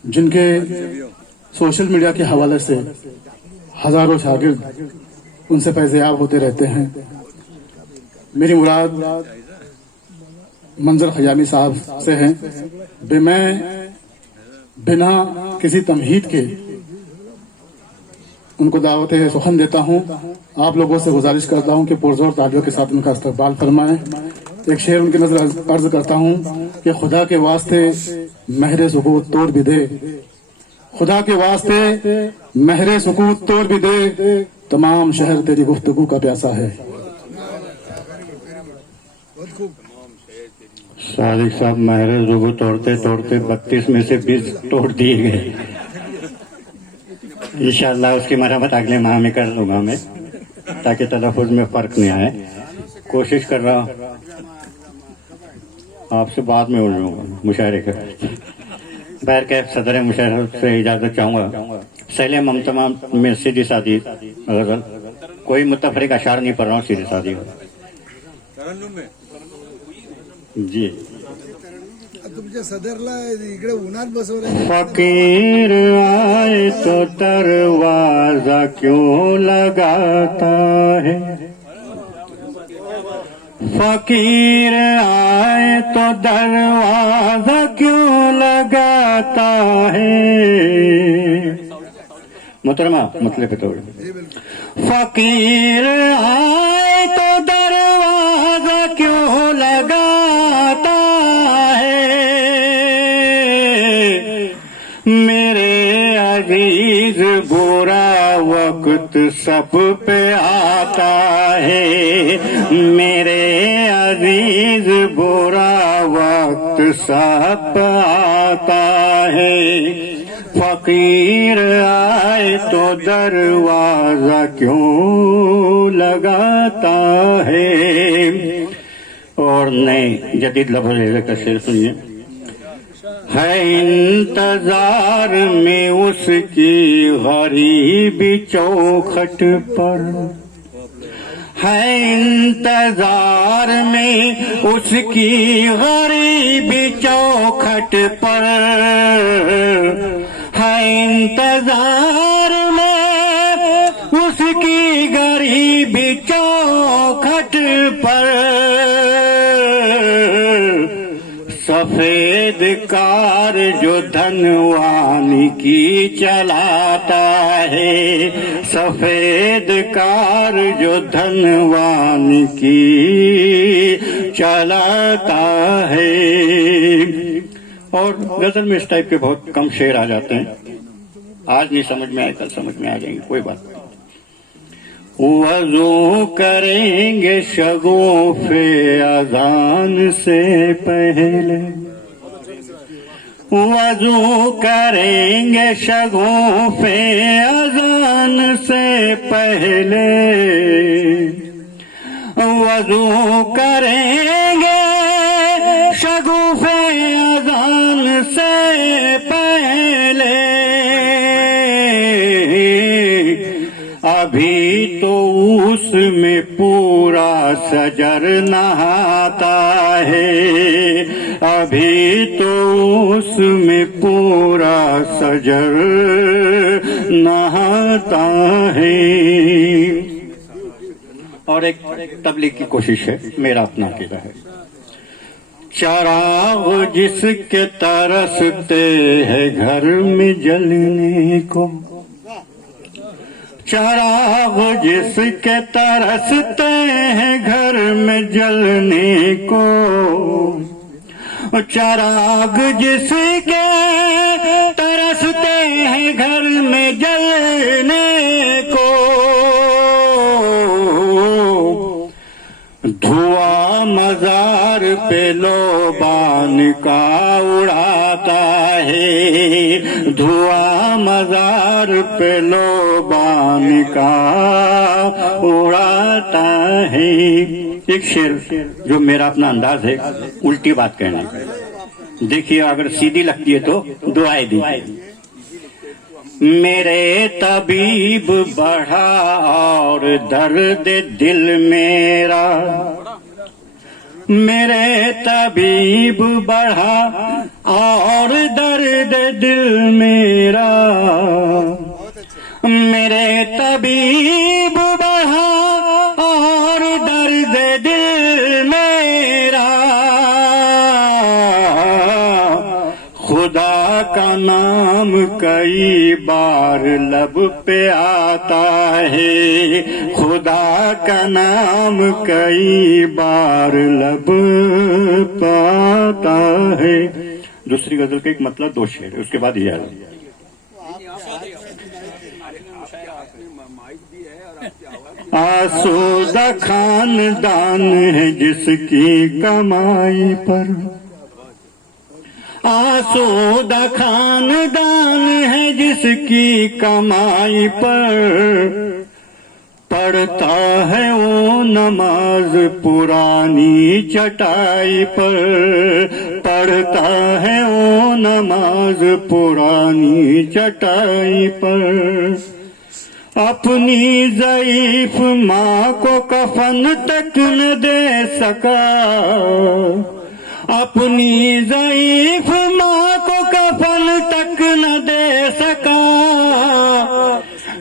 जिनके सोशल मीडिया के हवाले से हजारों शागिर्द उनसे फैज़याब होते रहते हैं। मेरी मुराद मंजर खयामी साहब से है। मैं बिना किसी तमहीद के उनको दावत सुखन देता हूँ। आप लोगों से गुजारिश करता हूँ कि पुरजोर तालियों के साथ उनका इस्तकबाल फरमाएं। एक शेर उनकी नजर अर्ज करता हूँ कि खुदा के वास्ते महरे सुकूत तोड़ भी दे, खुदा के वास्ते महरे सुकूत तोड़ भी दे, तमाम शहर तेरी गुफ्तगू का प्यासा है। सादिक साहब महरे जुबू तोड़ते तोड़ते 32 में से 20 तोड़ दिए गए। इंशाअल्लाह उसकी मरम्मत अगले माह में कर लूंगा मैं, ताकि तलफ़ुज़ में फर्क नहीं आए। कोशिश कर रहा हूँ आपसे बाद में उड़ूंगा मुशायरे का। बैर के सदर मुशायरे से इजाज़त चाहूँगा। सैले ममतमा में सीधी सादी गज़ल, कोई मुतफरिक अशार नहीं पढ़ रहा हूँ, सीधी सादी जी। तुमच्या सदरला इकडे उन्हात बसवलं। फकीर आए तो दरवाजा क्यों लगाता है, फकीर आए तो दरवाजा क्यों लगाता है। मोहतरमा मतलब तो फकीर आए तो दरवाजा क्यों लगाता है, मेरे अजीज बुरा वक्त सब पे आता है, मेरे अजीज बुरा वक्त सब पे आता है। फकीर आए तो दरवाजा क्यों लगाता है। और नए जदीद लफ्ज़ का शेर सुनिए। है इंतजार में उसकी गरीबी चौखट पर, है इंतजार में उसकी गरीबी चौखट पर, है इंतजार में उसकी गरीबी चौखट पर। सफेद कार जो धनवान की चलाता है, सफेद कार जो धनवान की चलाता है। और गजल में इस टाइप के बहुत कम शेर आ जाते हैं, आज नहीं समझ में आए कल समझ में आ जाएंगे, कोई बात नहीं। वज़ू करेंगे शगुफ़े अज़ान से पहले, वज़ू करेंगे शगुफ़े अज़ान से पहले, वज़ू करेंगे शगुफ़े अज़ान से पहले। अभी तो उसमें पूरा सजर नहाता है, अभी तो उसमें पूरा सजर नहाता है। और एक तबलीग की कोशिश है, मेरा अपना अकीदा है। चिराग जिसके तरसते हैं घर में जलने को, चिराग जिसके तरसते हैं घर में जलने को, चिराग जिसके तरसते हैं घर में जलने को, धुआं मजार पे लोबान का उड़ाता है, धुआं मजार पे लोबान का उड़ाता है। एक शेर जो मेरा अपना अंदाज है उल्टी बात कहने का, देखिए अगर सीधी लगती है तो दुआएं दीजिए। मेरे तबीब बढ़ा और दर्द दिल मेरा, मेरे तबीब बढ़ा और दर्द दिल मेरा, मेरे तबीब बढ़ा और दर्द दिल मेरा। खुदा का नाम कई बार लब पे आता है, खुदा का नाम कई बार लब पे आता है। दूसरी गजल का एक मतलब दो शेर है, उसके बाद ये आसूदा खानदान है जिसकी कमाई पर, आसूदा खानदान है जिसकी कमाई पर, पढ़ता है वो नमाज पुरानी चटाई पर, पढ़ता है वो नमाज पुरानी चटाई पर। अपनी ज़ईफ माँ को कफन तक न दे सका, अपनी ज़ईफ माँ को कफन तक न दे सका।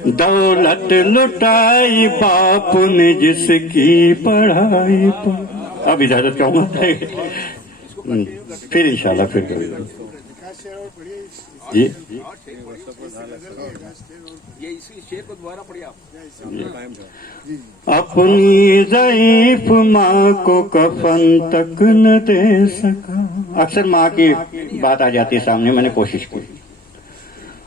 दौलत लुटाई बाप ने जिसकी पढ़ाई पर। अब इजाजत चाहूंगा, फिर इंशाल्लाह फिर कभी जी। अपनी ज़ईफ माँ को कफन तक न दे सका। अक्सर माँ की बात आ जाती है सामने, मैंने कोशिश की।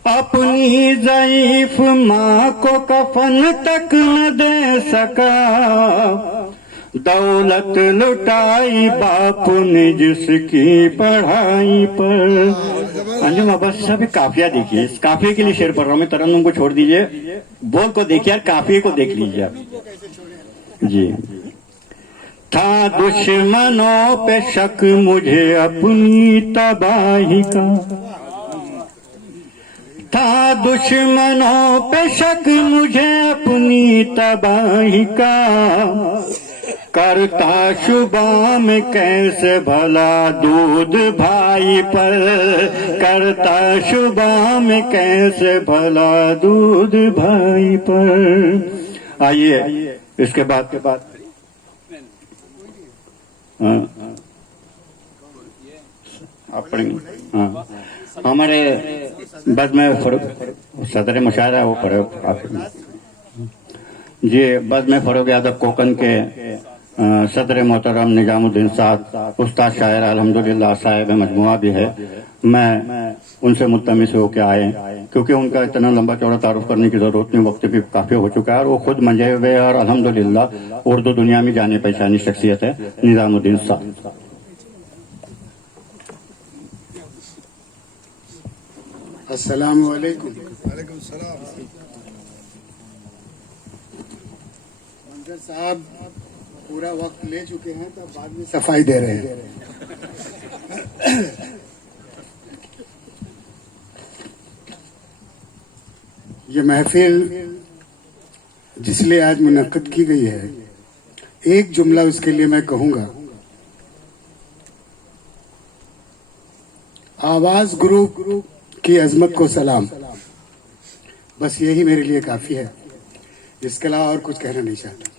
अपनी ज़ईफ माँ को कफन तक न दे सका, दौलत लुटाई बाप ने जिसकी पढ़ाई पर। अंजुम अब्बास साहब काफिया देखिए, इस काफिये के लिए शेर पढ़ रहा हूँ मैं, तरन्नुम को छोड़ दीजिए, बोल को देखिए यार, काफिये को देख लीजिए आप जी। था दुश्मनों पे शक मुझे अपनी तबाही का, था दुश्मनों पे शक मुझे अपनी तबाही का। करता शुबा में कैसे भला दूध भाई पर, करता शुबा में कैसे भला दूध भाई पर। आइए इसके बाद अपने हमारे बद में सदर मुशायरा है वो पढ़े जी। बद में फरोग यादव कोकन के सदर मोहतरम निजामुद्दीन साहब उस्ताद शायर अल्हम्दुलिल्लाह साहिब मजमुआ भी है। मैं उनसे मुल्तमिस होकर आए, क्योंकि उनका इतना लंबा चौड़ा तारुफ करने की जरूरत नहीं, वक्त भी काफी हो चुका है और वो खुद मंजे हुए और अल्हम्दुलिल्लाह उर्दू दुनिया में जाने पहचानी शख्सियत है निजामुद्दीन साहब। अस्सलाम वालेकुम। वालेकुम सलाम। मंजर साहब पूरा वक्त ले चुके हैं, तो बाद में सफाई दे रहे हैं। ये महफिल जिसलिए आज मुनक्किद की गई है, एक जुमला उसके लिए मैं कहूंगा। आवाज ग्रुप की अजमत को सलाम, बस यही मेरे लिए काफी है, इसके अलावा और कुछ कहना नहीं चाहता।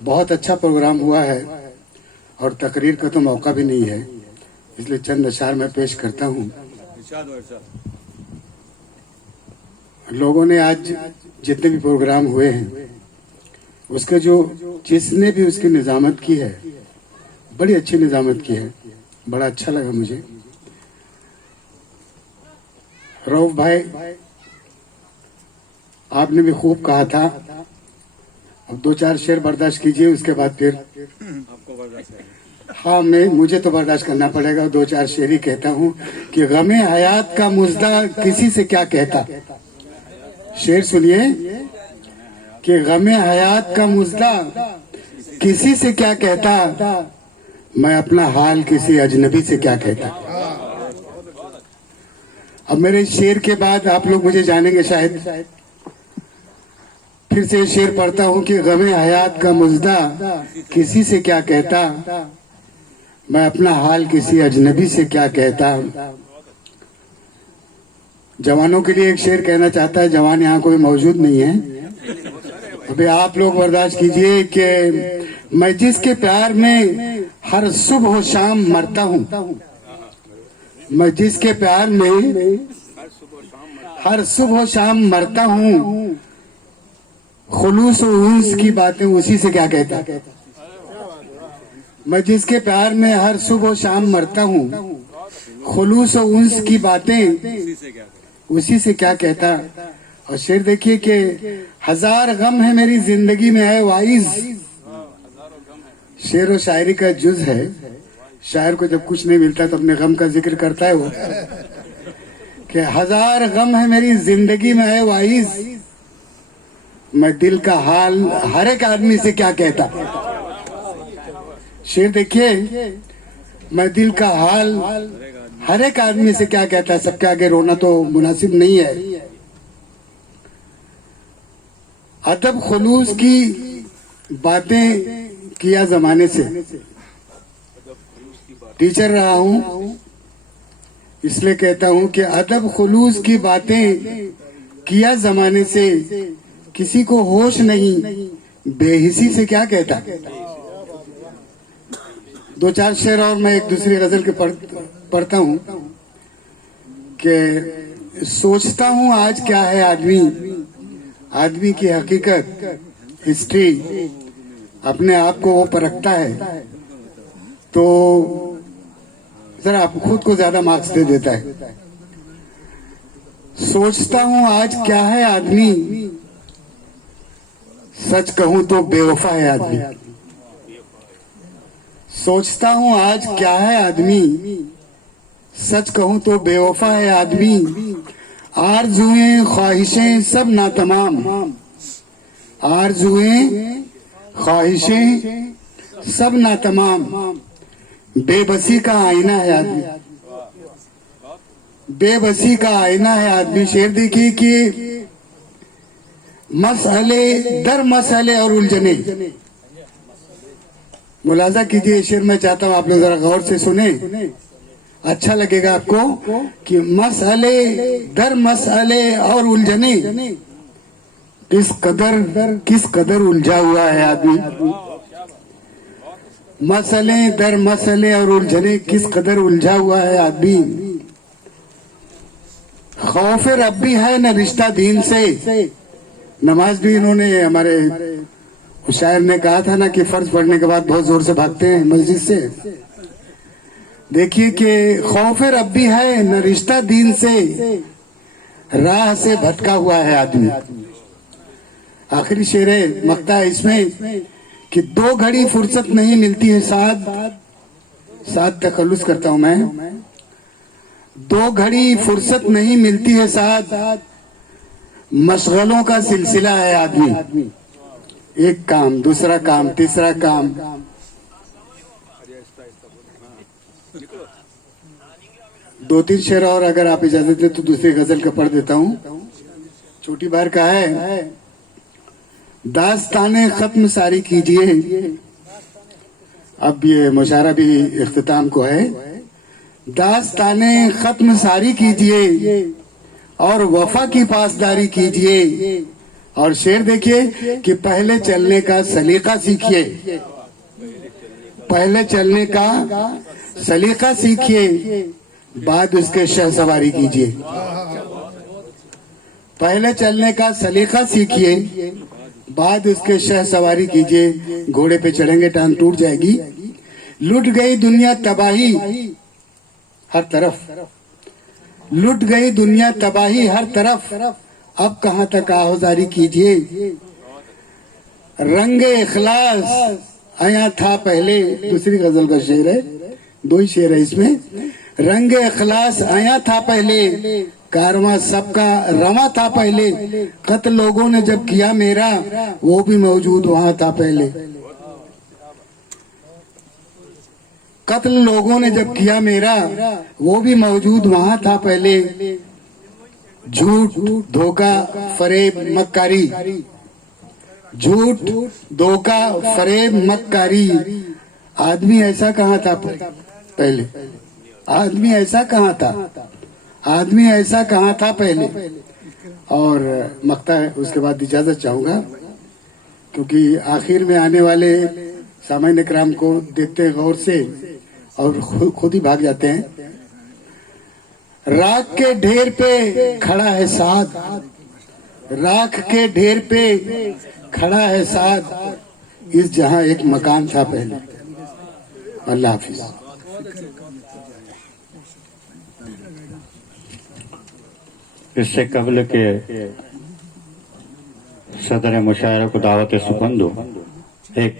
बहुत अच्छा प्रोग्राम हुआ है और तकरीर का तो मौका भी नहीं है, इसलिए चंद अशार मैं पेश करता हूँ। लोगों ने आज जितने भी प्रोग्राम हुए हैं, उसके जो जिसने भी उसकी निजामत की है, बड़ी अच्छी निजामत की है, बड़ा अच्छा लगा मुझे। रऊफ भाई आपने भी खूब कहा था, अब दो चार शेर बर्दाश्त कीजिए, उसके बाद फिर आपको बर्दाश्त है। हाँ, मुझे तो बर्दाश्त करना पड़ेगा। दो चार शेर ही कहता हूँ कि गमे हयात का मुजदा किसी से क्या कहता। शेर सुनिए कि गमे हयात का मुजदा किसी से क्या कहता, मैं अपना हाल किसी अजनबी से क्या कहता। अब मेरे शेर के बाद आप लोग मुझे जानेंगे शायद। फिर से शेर पढ़ता हूँ कि गमे हयात का मुजदा किसी से क्या कहता, मैं अपना हाल किसी अजनबी से क्या कहता। जवानों के लिए एक शेर कहना चाहता है, जवान यहाँ कोई मौजूद नहीं है, अभी आप लोग बर्दाश्त कीजिए कि मैं जिसके प्यार में हर सुबह शाम मरता हूँ, मैं जिसके प्यार में हर सुबह शाम मरता हूँ, खुलूस और उन्स की बातें उसी से क्या कहता। मैं जिसके प्यार में हर सुबह शाम मरता हूँ, खुलूस और उन्स की बातें उसी से क्या कहता। और शेर देखिए कि हजार गम है मेरी जिंदगी में है वाइज। शेर और शायरी का जुज है। शायर को जब कुछ नहीं मिलता तो अपने गम का जिक्र करता है वो, कि हजार गम है मेरी जिंदगी में है वाइज, मैं दिल का हाल हर एक आदमी से क्या कहता। शेर देखिए, मैं दिल का हाल हर एक आदमी से क्या कहता है। सबके आगे रोना तो मुनासिब नहीं है। अदब खुलूस की बातें किया जमाने से। टीचर रहा हूं इसलिए कहता हूं कि अदब खुलूस की बातें किया जमाने से, किसी को होश नहीं बेहिसी से क्या कहता। दो चार शेर और मैं एक दूसरी गजल के पढ़ता हूं कि सोचता हूं आज क्या है आदमी, आदमी की हकीकत हिस्ट्री अपने आप को वो परखता है तो जरा आप खुद को ज्यादा मार्क्स दे देता है। सोचता हूं आज क्या है आदमी, सच कहूं तो बेवफा है आदमी। सोचता हूं आज क्या है आदमी, सच कहूं तो बेवफा है आदमी। आरज़ुएं ख्वाहिशें सब नातमाम, आरज़ुएं ख्वाहिशें सब नातमाम, बेबसी का आईना है आदमी, बेबसी का आईना है आदमी। शेर देखिए कि मसले दर मसले और उलझने। मुलाजा कीजिए शेर, मैं चाहता हूं आप लोग जरा गौर से सुने, अच्छा लगेगा आपको कि मसले दर मसले और उलझने, किस कदर उलझा हुआ है आदमी। मसले दर मसले और उलझने, किस कदर उलझा हुआ है आदमी। खौफ रब्बी है न रिश्ता दीन से। नमाज भी इन्होंने, हमारे शायर ने कहा था ना कि फर्ज पढ़ने के बाद बहुत जोर से भागते हैं मस्जिद से। देखिए कि खौफ रब्बी है न रिश्ता दीन से, राह से भटका हुआ है आदमी। आखिरी शेर है, मक्ता है इसमें कि दो घड़ी फुर्सत नहीं मिलती है साथ तखल्लुस करता हूं मैं। दो घड़ी फुर्सत नहीं मिलती है साथ, मशगलों का सिलसिला है आदमी। एक काम, दूसरा काम, तीसरा काम। दो तीन शेर और अगर आप इजाजत दे तो दूसरी गजल का पढ़ देता हूं। छोटी बार का है, दास्ताने खत्म सारी कीजिए। अब ये मुशायरा भी इख्तिताम को है। दास्ताने खत्म सारी कीजिए और वफा की पासदारी कीजिए। और शेर देखिए कि पहले चलने का सलीका सीखिए, पहले चलने का सलीका सीखिए, बाद उसके शह सवारी कीजिए। पहले चलने का सलीका सीखिए, बाद उसके शह सवारी कीजिए। घोड़े पे चढ़ेंगे टांग टूट जाएगी। लुट गई दुनिया तबाही हर तरफ, लुट गई दुनिया तबाही हर तरफ, अब कहां तक आहुजारी कीजिए। रंगे इखलास आया था पहले, दूसरी गजल का शेर है, दो ही शेर है इसमें। रंगे इखलास आया था पहले, कारवां सबका रवा था पहले। कत्ल लोगों ने जब किया मेरा, वो भी मौजूद वहां था पहले। कत्ल लोगों ने जब किया मेरा, वो भी मौजूद वहां था पहले। झूठ धोखा फरेब मक्कारी, झूठ धोखा फरेब मक्कारी। आदमी ऐसा कहाँ था पहले, आदमी ऐसा कहाँ था, आदमी ऐसा कहाँ था पहले। और मक्ता है, उसके बाद इजाजत चाहूंगा क्योंकि आखिर में आने वाले सामान्य कराम को देखते हैं गौर से और खुद ही भाग जाते हैं। राख के ढेर पे खड़ा है साथ, राख के ढेर पे खड़ा है साथ, इस जहां एक मकान था पहले। अल्लाह हाफिज। इससे कबल के सदर मुशायरा को दावत सुपंदो, एक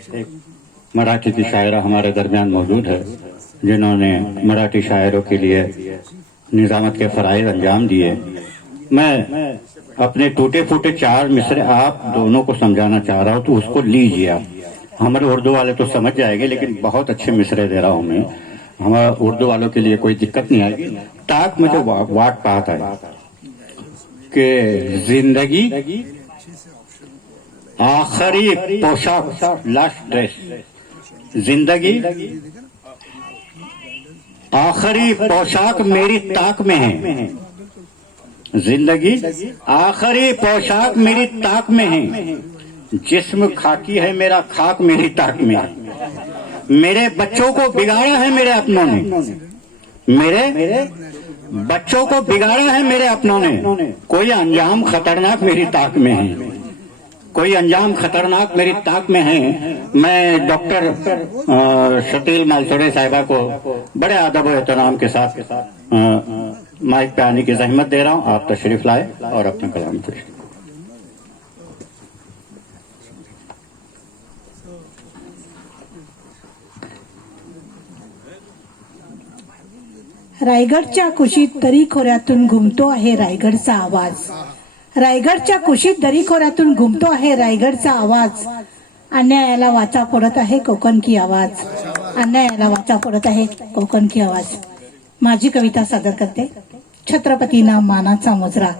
मराठी की शायरा हमारे दरमियान मौजूद है जिन्होंने मराठी शायरों के लिए निजामत के फराइज अंजाम दिए। मैं अपने टूटे फूटे 4 मिसरे आप दोनों को समझाना चाह रहा हूँ, तो उसको लीजिए आप। हमारे उर्दू वाले तो समझ जाएंगे, लेकिन बहुत अच्छे मिसरे दे रहा हूँ मैं। हमारे उर्दू वालों के लिए कोई दिक्कत नहीं आएगी। ताक में जो वाट पाता है कि जिंदगी आखिरी पोशाक, लास्ट ड्रेस, जिंदगी आखिरी पोशाक मेरी ताक में है, जिंदगी आखिरी पोशाक मेरी ताक में है, जिस्म खाकी है मेरा खाक मेरी ताक में है। मेरे बच्चों को बिगाड़ा है मेरे अपनों ने, मेरे बच्चों को बिगाड़ा है मेरे अपनों ने, कोई अंजाम खतरनाक मेरी ताक में है, कोई अंजाम खतरनाक मेरी ताक में है। मैं डॉक्टर शकील मालसोड़े साहिबा को बड़े अदब और एहतराम के साथ माइक पे आने की जहमत दे रहा हूं। आप तशरीफ लाए और अपना कलाम पेश। रायगडच्या कुशीत दरीखोऱ्यातून घुमतो आहे रायगडचा आवाज, रायगडच्या कुशीत दरीखोऱ्यातून घुमतो आहे रायगडचा आवाज, अन्यायाला वाचा फोडत आहे कोकण की आवाज, अन्यायाला वाचा फोडत आहे कोकण की आवाज। माझी कविता सादर करते। छत्रपतींना मानाचा मुजरा।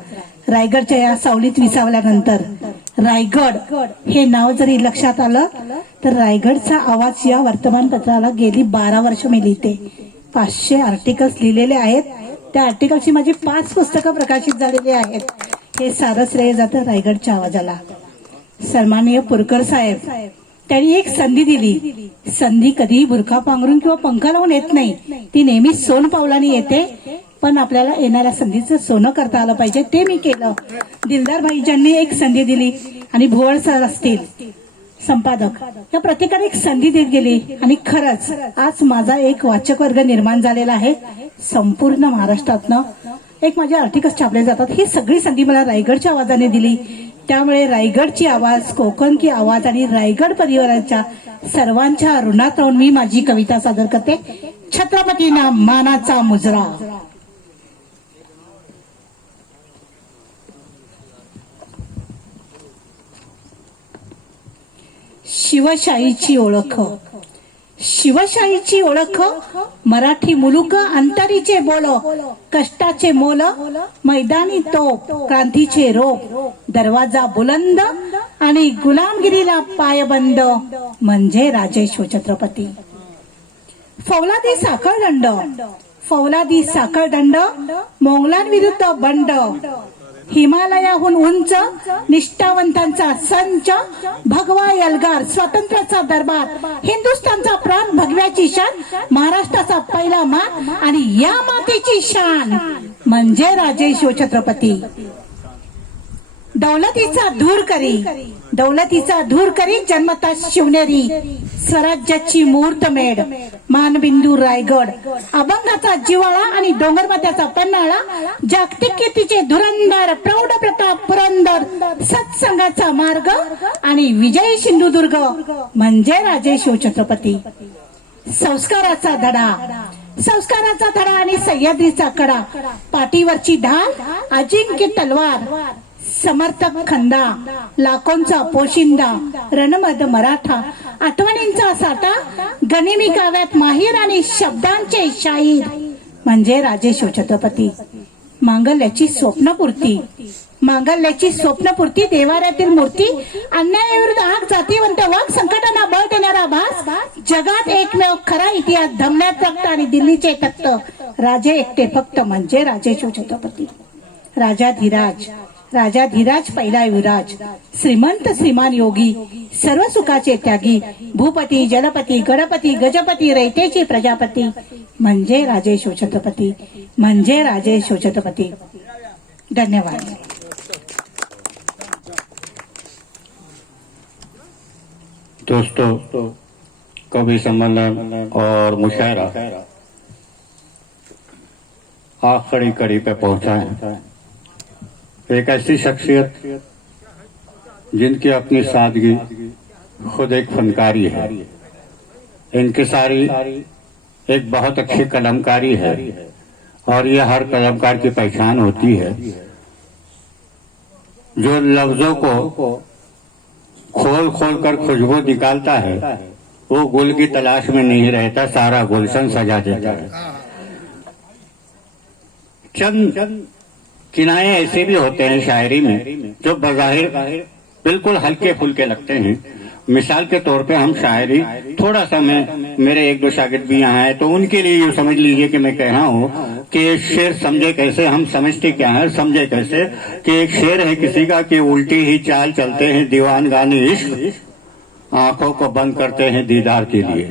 रायगडच्या या सावलीत विसावल्यानंतर रायगड हे नाव जरी लक्षात आलं तर रायगडचा आवाज या वर्तमानपत्राला गेली 12 वर्ष मी लिहिते। 500 आर्टिकल्स लिहिलेले आहेत। त्या आर्टिकलची माझी 5 पुस्तकं प्रकाशित झालेली आहेत। हे सारं श्रेय जातं रायगडच्या आवाजाला। सन्माननीय पुरकर साहेब त्यांनी एक संधी दिली। संधी कधीही बुरखा पांघरून किंवा पंखा लावून येत नाही, ती नेहमी सोन पावलांनी येते। पण आपल्याला येणाऱ्या संधीचं सोनं करता आलं पाहिजे, ते मी केलं। दिलदार भाईजांनी एक संधी दिली आणि भुवळ सर असतील संपादक, या प्रत्येकाने एक संधी देत गेली आणि खरंच आज माझा एक वाचक वर्ग निर्माण झालेला आहे। संपूर्ण महाराष्ट्रातनं एक माझे आर्टिकल्स छापले जातात। ही सगळी संधी मला रायगडच्या आवाजाने दिली। त्यामुळे रायगडची आवाज, कोकण की आवाज आणि रायगड परिवाराच्या सर्वांच्या ऋणात राहून मी माझी कविता सादर करते। छत्रपतींना मानाचा मुजरा। शिवशाहीची ओळख, शिवशाहीची ओळख, मराठी मुलुक अंतरीचे बोल, कष्टाचे मोल, मैदानी तोप, क्रांतीचे रोप, दरवाजा बुलंद आणि गुलामगिरीला पायबंद म्हणजे राजेश्वर छत्रपती। फौलादी साखळदंड, फौलादी साखळदंड, मोंगलांविरुद्ध बंड, हिमालयाहून उंच निष्ठावंतांचा संच, भगवा एल्गार, स्वातंत्र्याचा दरबार, हिंदुस्थानचा प्राण, भगव्याची शान, महाराष्ट्राचा पहिला मान आणि या मातेची शान म्हणजे राजेश्वर छत्रपती। दौलतीचा धूर करी, दौलतीचा धूर करी, जन्मता शिवनेरी, स्वराज्याची मुहूर्तमेढ, मानबिंदू रायगड, अभंगाचा जिवाळा आणि डोंगरमाथ्याचा पन्हाळा, जागतिक कीर्तीचे धुरंधर, प्रौढ प्रताप पुरंदर, सत्संगाचा मार्ग आणि विजयी सिंधुदुर्ग म्हणजे राजेश्वर छत्रपती। संस्काराचा धडा, संस्काराचा धडा आणि सह्याद्रीचा कडा, पाठीवरची ढाल, अजिंक्य तलवार, समर्थक खंदा, लाखोंचा पोशिंदा, रणमद मराठा, आठवणींचा साठा, गनिमी काव्यात माहीर आणि शब्दांचे शाहीर म्हणजे राजेश्वर छत्रपती। मांगल्याची स्वप्नपूर्ती, मांगल्याची स्वप्नपूर्ती, देवाऱ्यातील मूर्ती, अन्यायाविरुद्ध आग, जातीवंत वाघ, संकटांना बळ देणारा भास, जगात एकमेव खरा इतिहास, धमन्यात रक्त आणि दिल्लीचे तख्त, राजे एकटे फक्त म्हणजे राजेश्वर छत्रपती। राजाधिराज, राजाधिराज पहिला युवराज, श्रीमंत श्रीमान योगी, सर्व सुखाचे त्यागी, भूपती, जलपती, गणपती, गजपती, रयतेची प्रजापती म्हणजे राजेश्वर छत्रपती, म्हणजे राजेश्वर छत्रपती। धन्यवाद। दोस्तों, कवि सम्मेलन और मुशायरा आखिरी कड़ी पे पहुंचा है। एक ऐसी शख्सियत जिनकी अपनी सादगी खुद एक फनकारी है। इनकी सारी एक बहुत अच्छी कलमकारी है और ये हर कलमकार की पहचान होती है जो लफ्जों को खोल खोल कर खुशबू निकालता है, वो गुल की तलाश में नहीं रहता, सारा गुलशन सजा देता है। चंद किनारे ऐसे भी होते हैं शायरी में जो बज़ाहिर बिल्कुल हल्के फुल्के लगते हैं। मिसाल के तौर पे हम शायरी थोड़ा सा, मेरे एक दो शागिर्द भी यहाँ है तो उनके लिए ये समझ लीजिए कि मैं कह रहा हूँ कि शेर समझे कैसे, हम समझते क्या है, समझे कैसे कि एक शेर है किसी का कि उल्टी ही चाल चलते हैं दीवान गाने इश्क, आंखों को बंद करते हैं दीदार के लिए।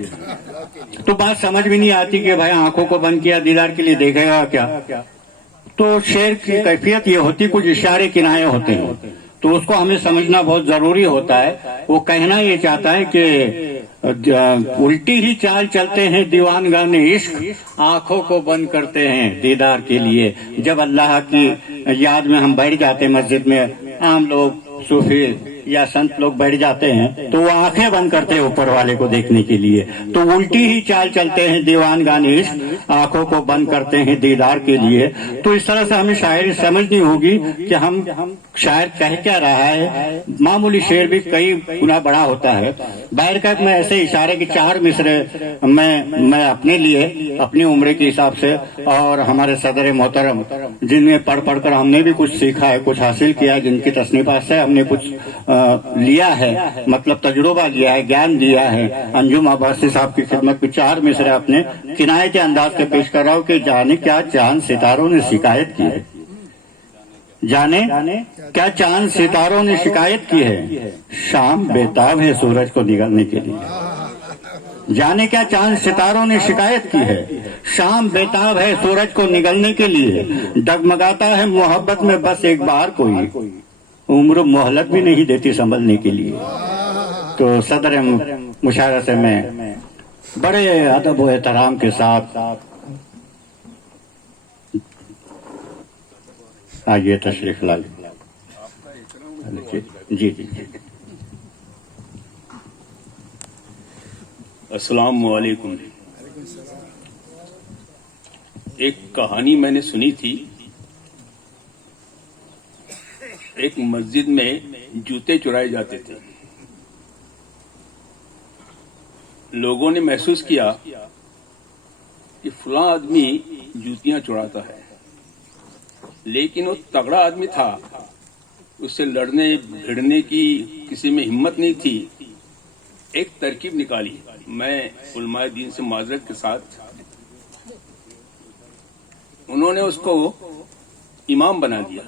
तो बात समझ भी नहीं आती कि भाई आंखों को बंद किया दीदार के लिए देखेगा क्या। तो शेर की कैफियत ये होती, कुछ इशारे किनारे होते हैं तो उसको हमें समझना बहुत जरूरी होता है। वो कहना ये चाहता है कि उल्टी ही चाल चलते हैं दीवानगाने इश्क, आंखों को बंद करते हैं दीदार के लिए। जब अल्लाह की याद में हम बैठ जाते हैं मस्जिद में, आम लोग सूफी या संत लोग बैठ जाते हैं तो वो आंखें बंद करते हैं ऊपर वाले को देखने के लिए। तो उल्टी ही चाल चलते हैं दीवानगाने इश्क, आंखों को बंद करते हैं दीदार के लिए। तो इस तरह से हमें शायरी समझनी होगी कि हम शायर कह क्या रहा है। मामूली शेर भी कई गुना बड़ा होता है। बाहर का मैं ऐसे इशारे के 4 मिसरे मैं अपने लिए, अपनी उम्र के हिसाब से और हमारे सदर मोहतरम जिनमें पढ़ पढ़कर हमने भी कुछ सीखा है, कुछ हासिल किया है, जिनकी तसनीफात से हमने कुछ लिया है, मतलब तजुर्बा लिया है, ज्ञान लिया है। अंजुम अब्बासी साहब की खिदमत में 4 मिसरे अपने किनाये के अंदाज के पेश कर रहा हूँ कि जाने क्या चांद सितारों ने शिकायत की है, जाने क्या चांद सितारों ने शिकायत की है, शाम बेताब है सूरज को निगलने के लिए। जाने क्या चांद सितारों ने शिकायत की है, शाम बेताब है सूरज को निगलने के लिए। डगमगाता है मोहब्बत में बस एक बार कोई, उम्र मोहलत भी नहीं देती संभलने के लिए। तो सदर मुशायरा से मैं बड़े अदब व एहतराम के साथ आइए तशरीफ ला जी जी। अस्सलाम वालेकुम। एक कहानी मैंने सुनी थी। एक मस्जिद में जूते चुराए जाते थे। लोगों ने महसूस किया कि फलां आदमी जूतियां चुराता है, लेकिन वो तगड़ा आदमी था, उससे लड़ने भिड़ने की किसी में हिम्मत नहीं थी। एक तरकीब निकाली। मैं उलमाए दीन से माजरत के साथ, उन्होंने उसको इमाम बना दिया।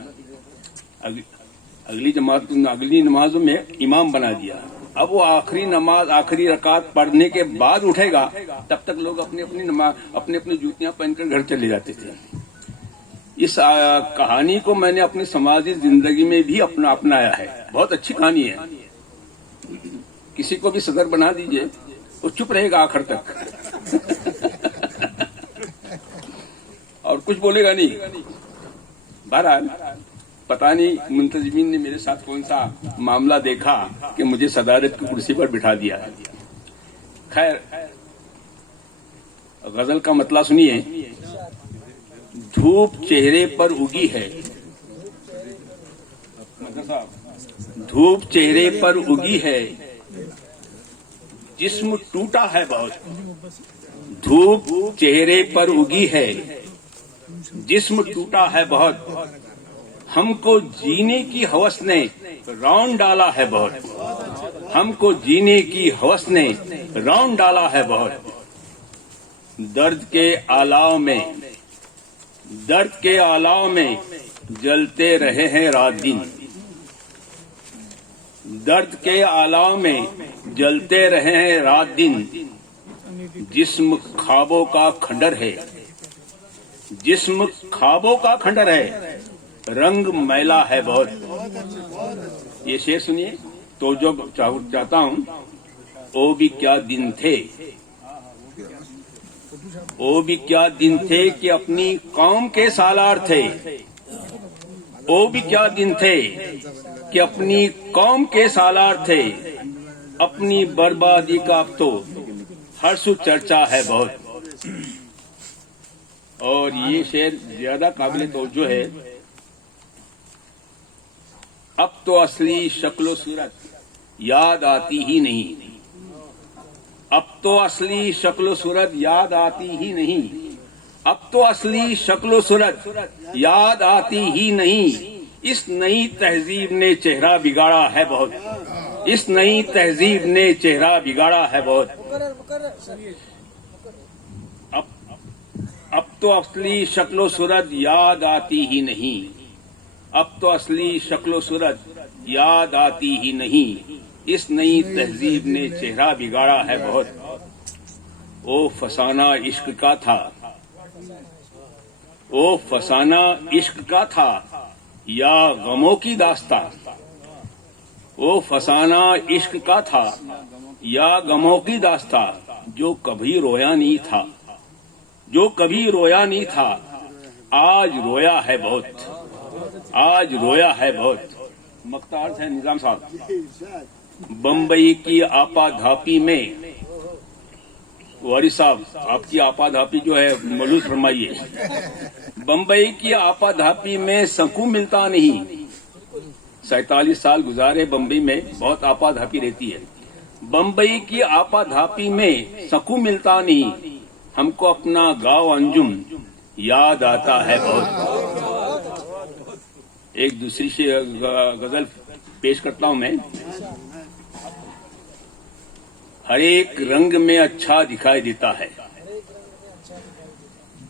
अगली नमाजों में इमाम बना दिया। अब वो आखिरी नमाज, आखिरी रकात पढ़ने के बाद उठेगा, तब तक लोग अपनी अपनी जूतियां पहनकर घर चले जाते थे। इस कहानी को मैंने अपनी समाजी जिंदगी में भी अपनाया है। बहुत अच्छी कहानी है। किसी को भी सदर बना दीजिए, वो चुप रहेगा आखिर तक और कुछ बोलेगा नहीं। बहरहाल पता नहीं मुंतजिमीन ने मेरे साथ कौन सा मामला देखा कि मुझे सदारत की कुर्सी पर बिठा दिया। खैर, गजल का मतला सुनिए। धूप चेहरे पर उगी है, धूप चेहरे पर उगी है, जिस्म टूटा है बहुत। धूप चेहरे पर उगी है, जिस्म टूटा है बहुत। हमको जीने की हवस ने रौंद डाला है बहुत। हमको जीने की हवस ने रौंद डाला है बहुत। दर्द के आलाव में जलते रहे हैं रात दिन। दर्द के आलाव में जलते रहे हैं रात दिन। जिस्म ख्वाबों का खंडर है, जिस्म ख्वाबों का खंडर है, रंग मैला है बहुत। ये शेर सुनिए तो जो चाहता हूँ। ओ भी क्या दिन थे, ओ भी क्या दिन थे कि अपनी कौम के सालार थे। ओ भी क्या दिन थे कि अपनी कौम के सालार थे, अपनी बर्बादी का अब तो हर सु चर्चा है बहुत। और ये शेर ज्यादा काबिल तवज्जो है। अब तो असली शक्लो सूरत याद आती ही नहीं, अब तो असली शक्लो सूरत याद आती ही नहीं, अब तो असली शक्लो सूरत याद आती ही नहीं। इस नई तहजीब ने चेहरा बिगाड़ा है बहुत, इस नई तहजीब ने चेहरा बिगाड़ा है बहुत। अब तो असली शक्लो सूरत याद आती ही नहीं, अब तो असली शक्लो सूरत याद आती ही नहीं। इस नई तहजीब ने चेहरा बिगाड़ा है बहुत। ओ फसाना इश्क का था, ओ फसाना इश्क का था या गमों की दास्तां। ओ फसाना इश्क का था या गमों की दास्तां, जो कभी रोया नहीं था, जो कभी रोया नहीं था, आज रोया है बहुत, आज रोया है बहुत। मख्तार है निजाम साहब। बम्बई की आपाधापी में, वारिस साहब आपकी आपाधापी जो है मलूज फरमाइए। बम्बई की आपाधापी में सकून मिलता नहीं। 47 साल गुजारे बम्बई में, बहुत आपाधापी रहती है। बम्बई की आपाधापी में सकून मिलता नहीं, हमको अपना गांव अंजुम याद आता है बहुत। एक दूसरी से गजल पेश करता हूं मैं। हर एक रंग में अच्छा दिखाई देता है,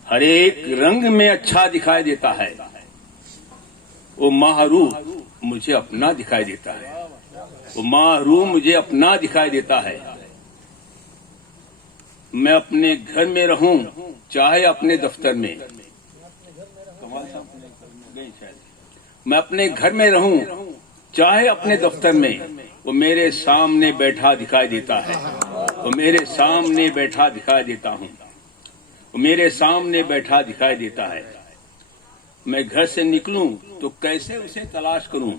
हर एक रंग में अच्छा दिखाई देता है। वो माहरूम मुझे अपना दिखाई देता है, वो माहरूम मुझे अपना दिखाई देता है। मैं अपने घर में रहूं चाहे अपने दफ्तर में, मैं अपने घर में रहूं चाहे अपने दफ्तर में, वो मेरे सामने बैठा दिखाई देता है, वो मेरे सामने बैठा दिखाई देता हूँ, वो मेरे सामने बैठा दिखाई देता है। मैं घर से निकलूं तो कैसे उसे तलाश करूं,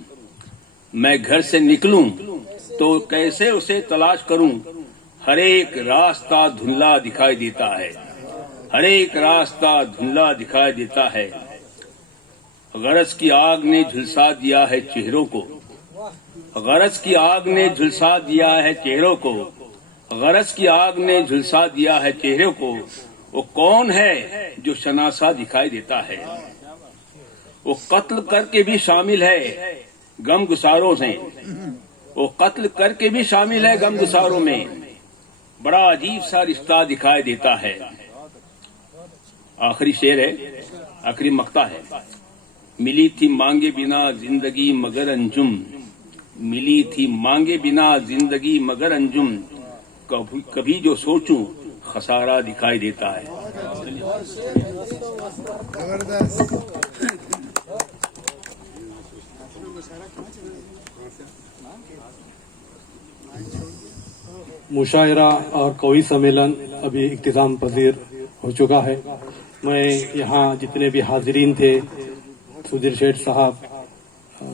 मैं घर से निकलूं तो कैसे उसे तलाश करूं। हर एक रास्ता धुंधला दिखाई देता है, हर एक रास्ता धुंधला दिखाई देता है। गरज की आग ने झुलसा दिया है चेहरों को, गरज की आग ने झुलसा दिया है चेहरों को, गरज की आग ने झुलसा दिया है चेहरों को। वो कौन है जो शनासा दिखाई देता है, वो कत्ल करके भी शामिल है गम गुसारों से, वो कत्ल करके भी शामिल है गम गुसारों में। बड़ा अजीब सा रिश्ता दिखाई देता है। आखिरी शेर है, आखिरी मक्ता है। मिली थी मांगे बिना जिंदगी मगर अंजुम, मिली थी मांगे बिना जिंदगी मगर अंजुम। कभी कभी जो सोचूं खसारा दिखाई देता है। मुशायरा और कवि सम्मेलन अभी इख्तिताम पजीर हो चुका है। मैं यहाँ जितने भी हाजिरीन थे, सुधीर शेठ साहब,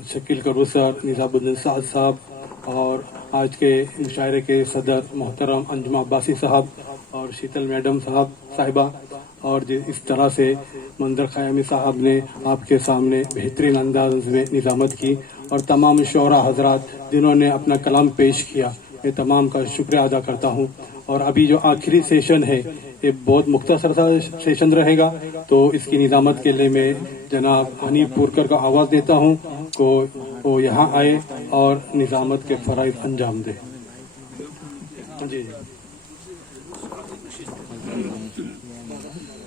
शकील करू सर, निजामुद्दीन साद साहब और आज के मुशायरे के सदर मोहतरम अंजुम अब्बासी साहब और शीतल मैडम साहिबा और इस तरह से मंजर खयामी साहब ने आपके सामने बेहतरीन अंदाज में निजामत की और तमाम शोरा हजरात जिन्होंने अपना कलाम पेश किया, मैं तमाम का शुक्रिया अदा करता हूँ। और अभी जो आखिरी सेशन है ये बहुत मुख्तसर सा सेशन रहेगा, तो इसकी निजामत के लिए मैं जनाब हनीफ पुरकर को आवाज़ देता हूँ को वो यहाँ आए और निजामत के फराइज अंजाम दे। जी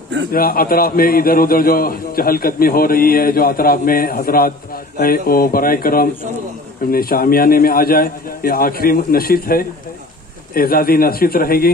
अतराफ में इधर उधर जो चहलकदमी हो रही है, जो अतराफ में हजरात है वो बराए करम अपने शामियाने में आ जाए। ये आखिरी नशीत है, एजाजी नशीत रहेगी।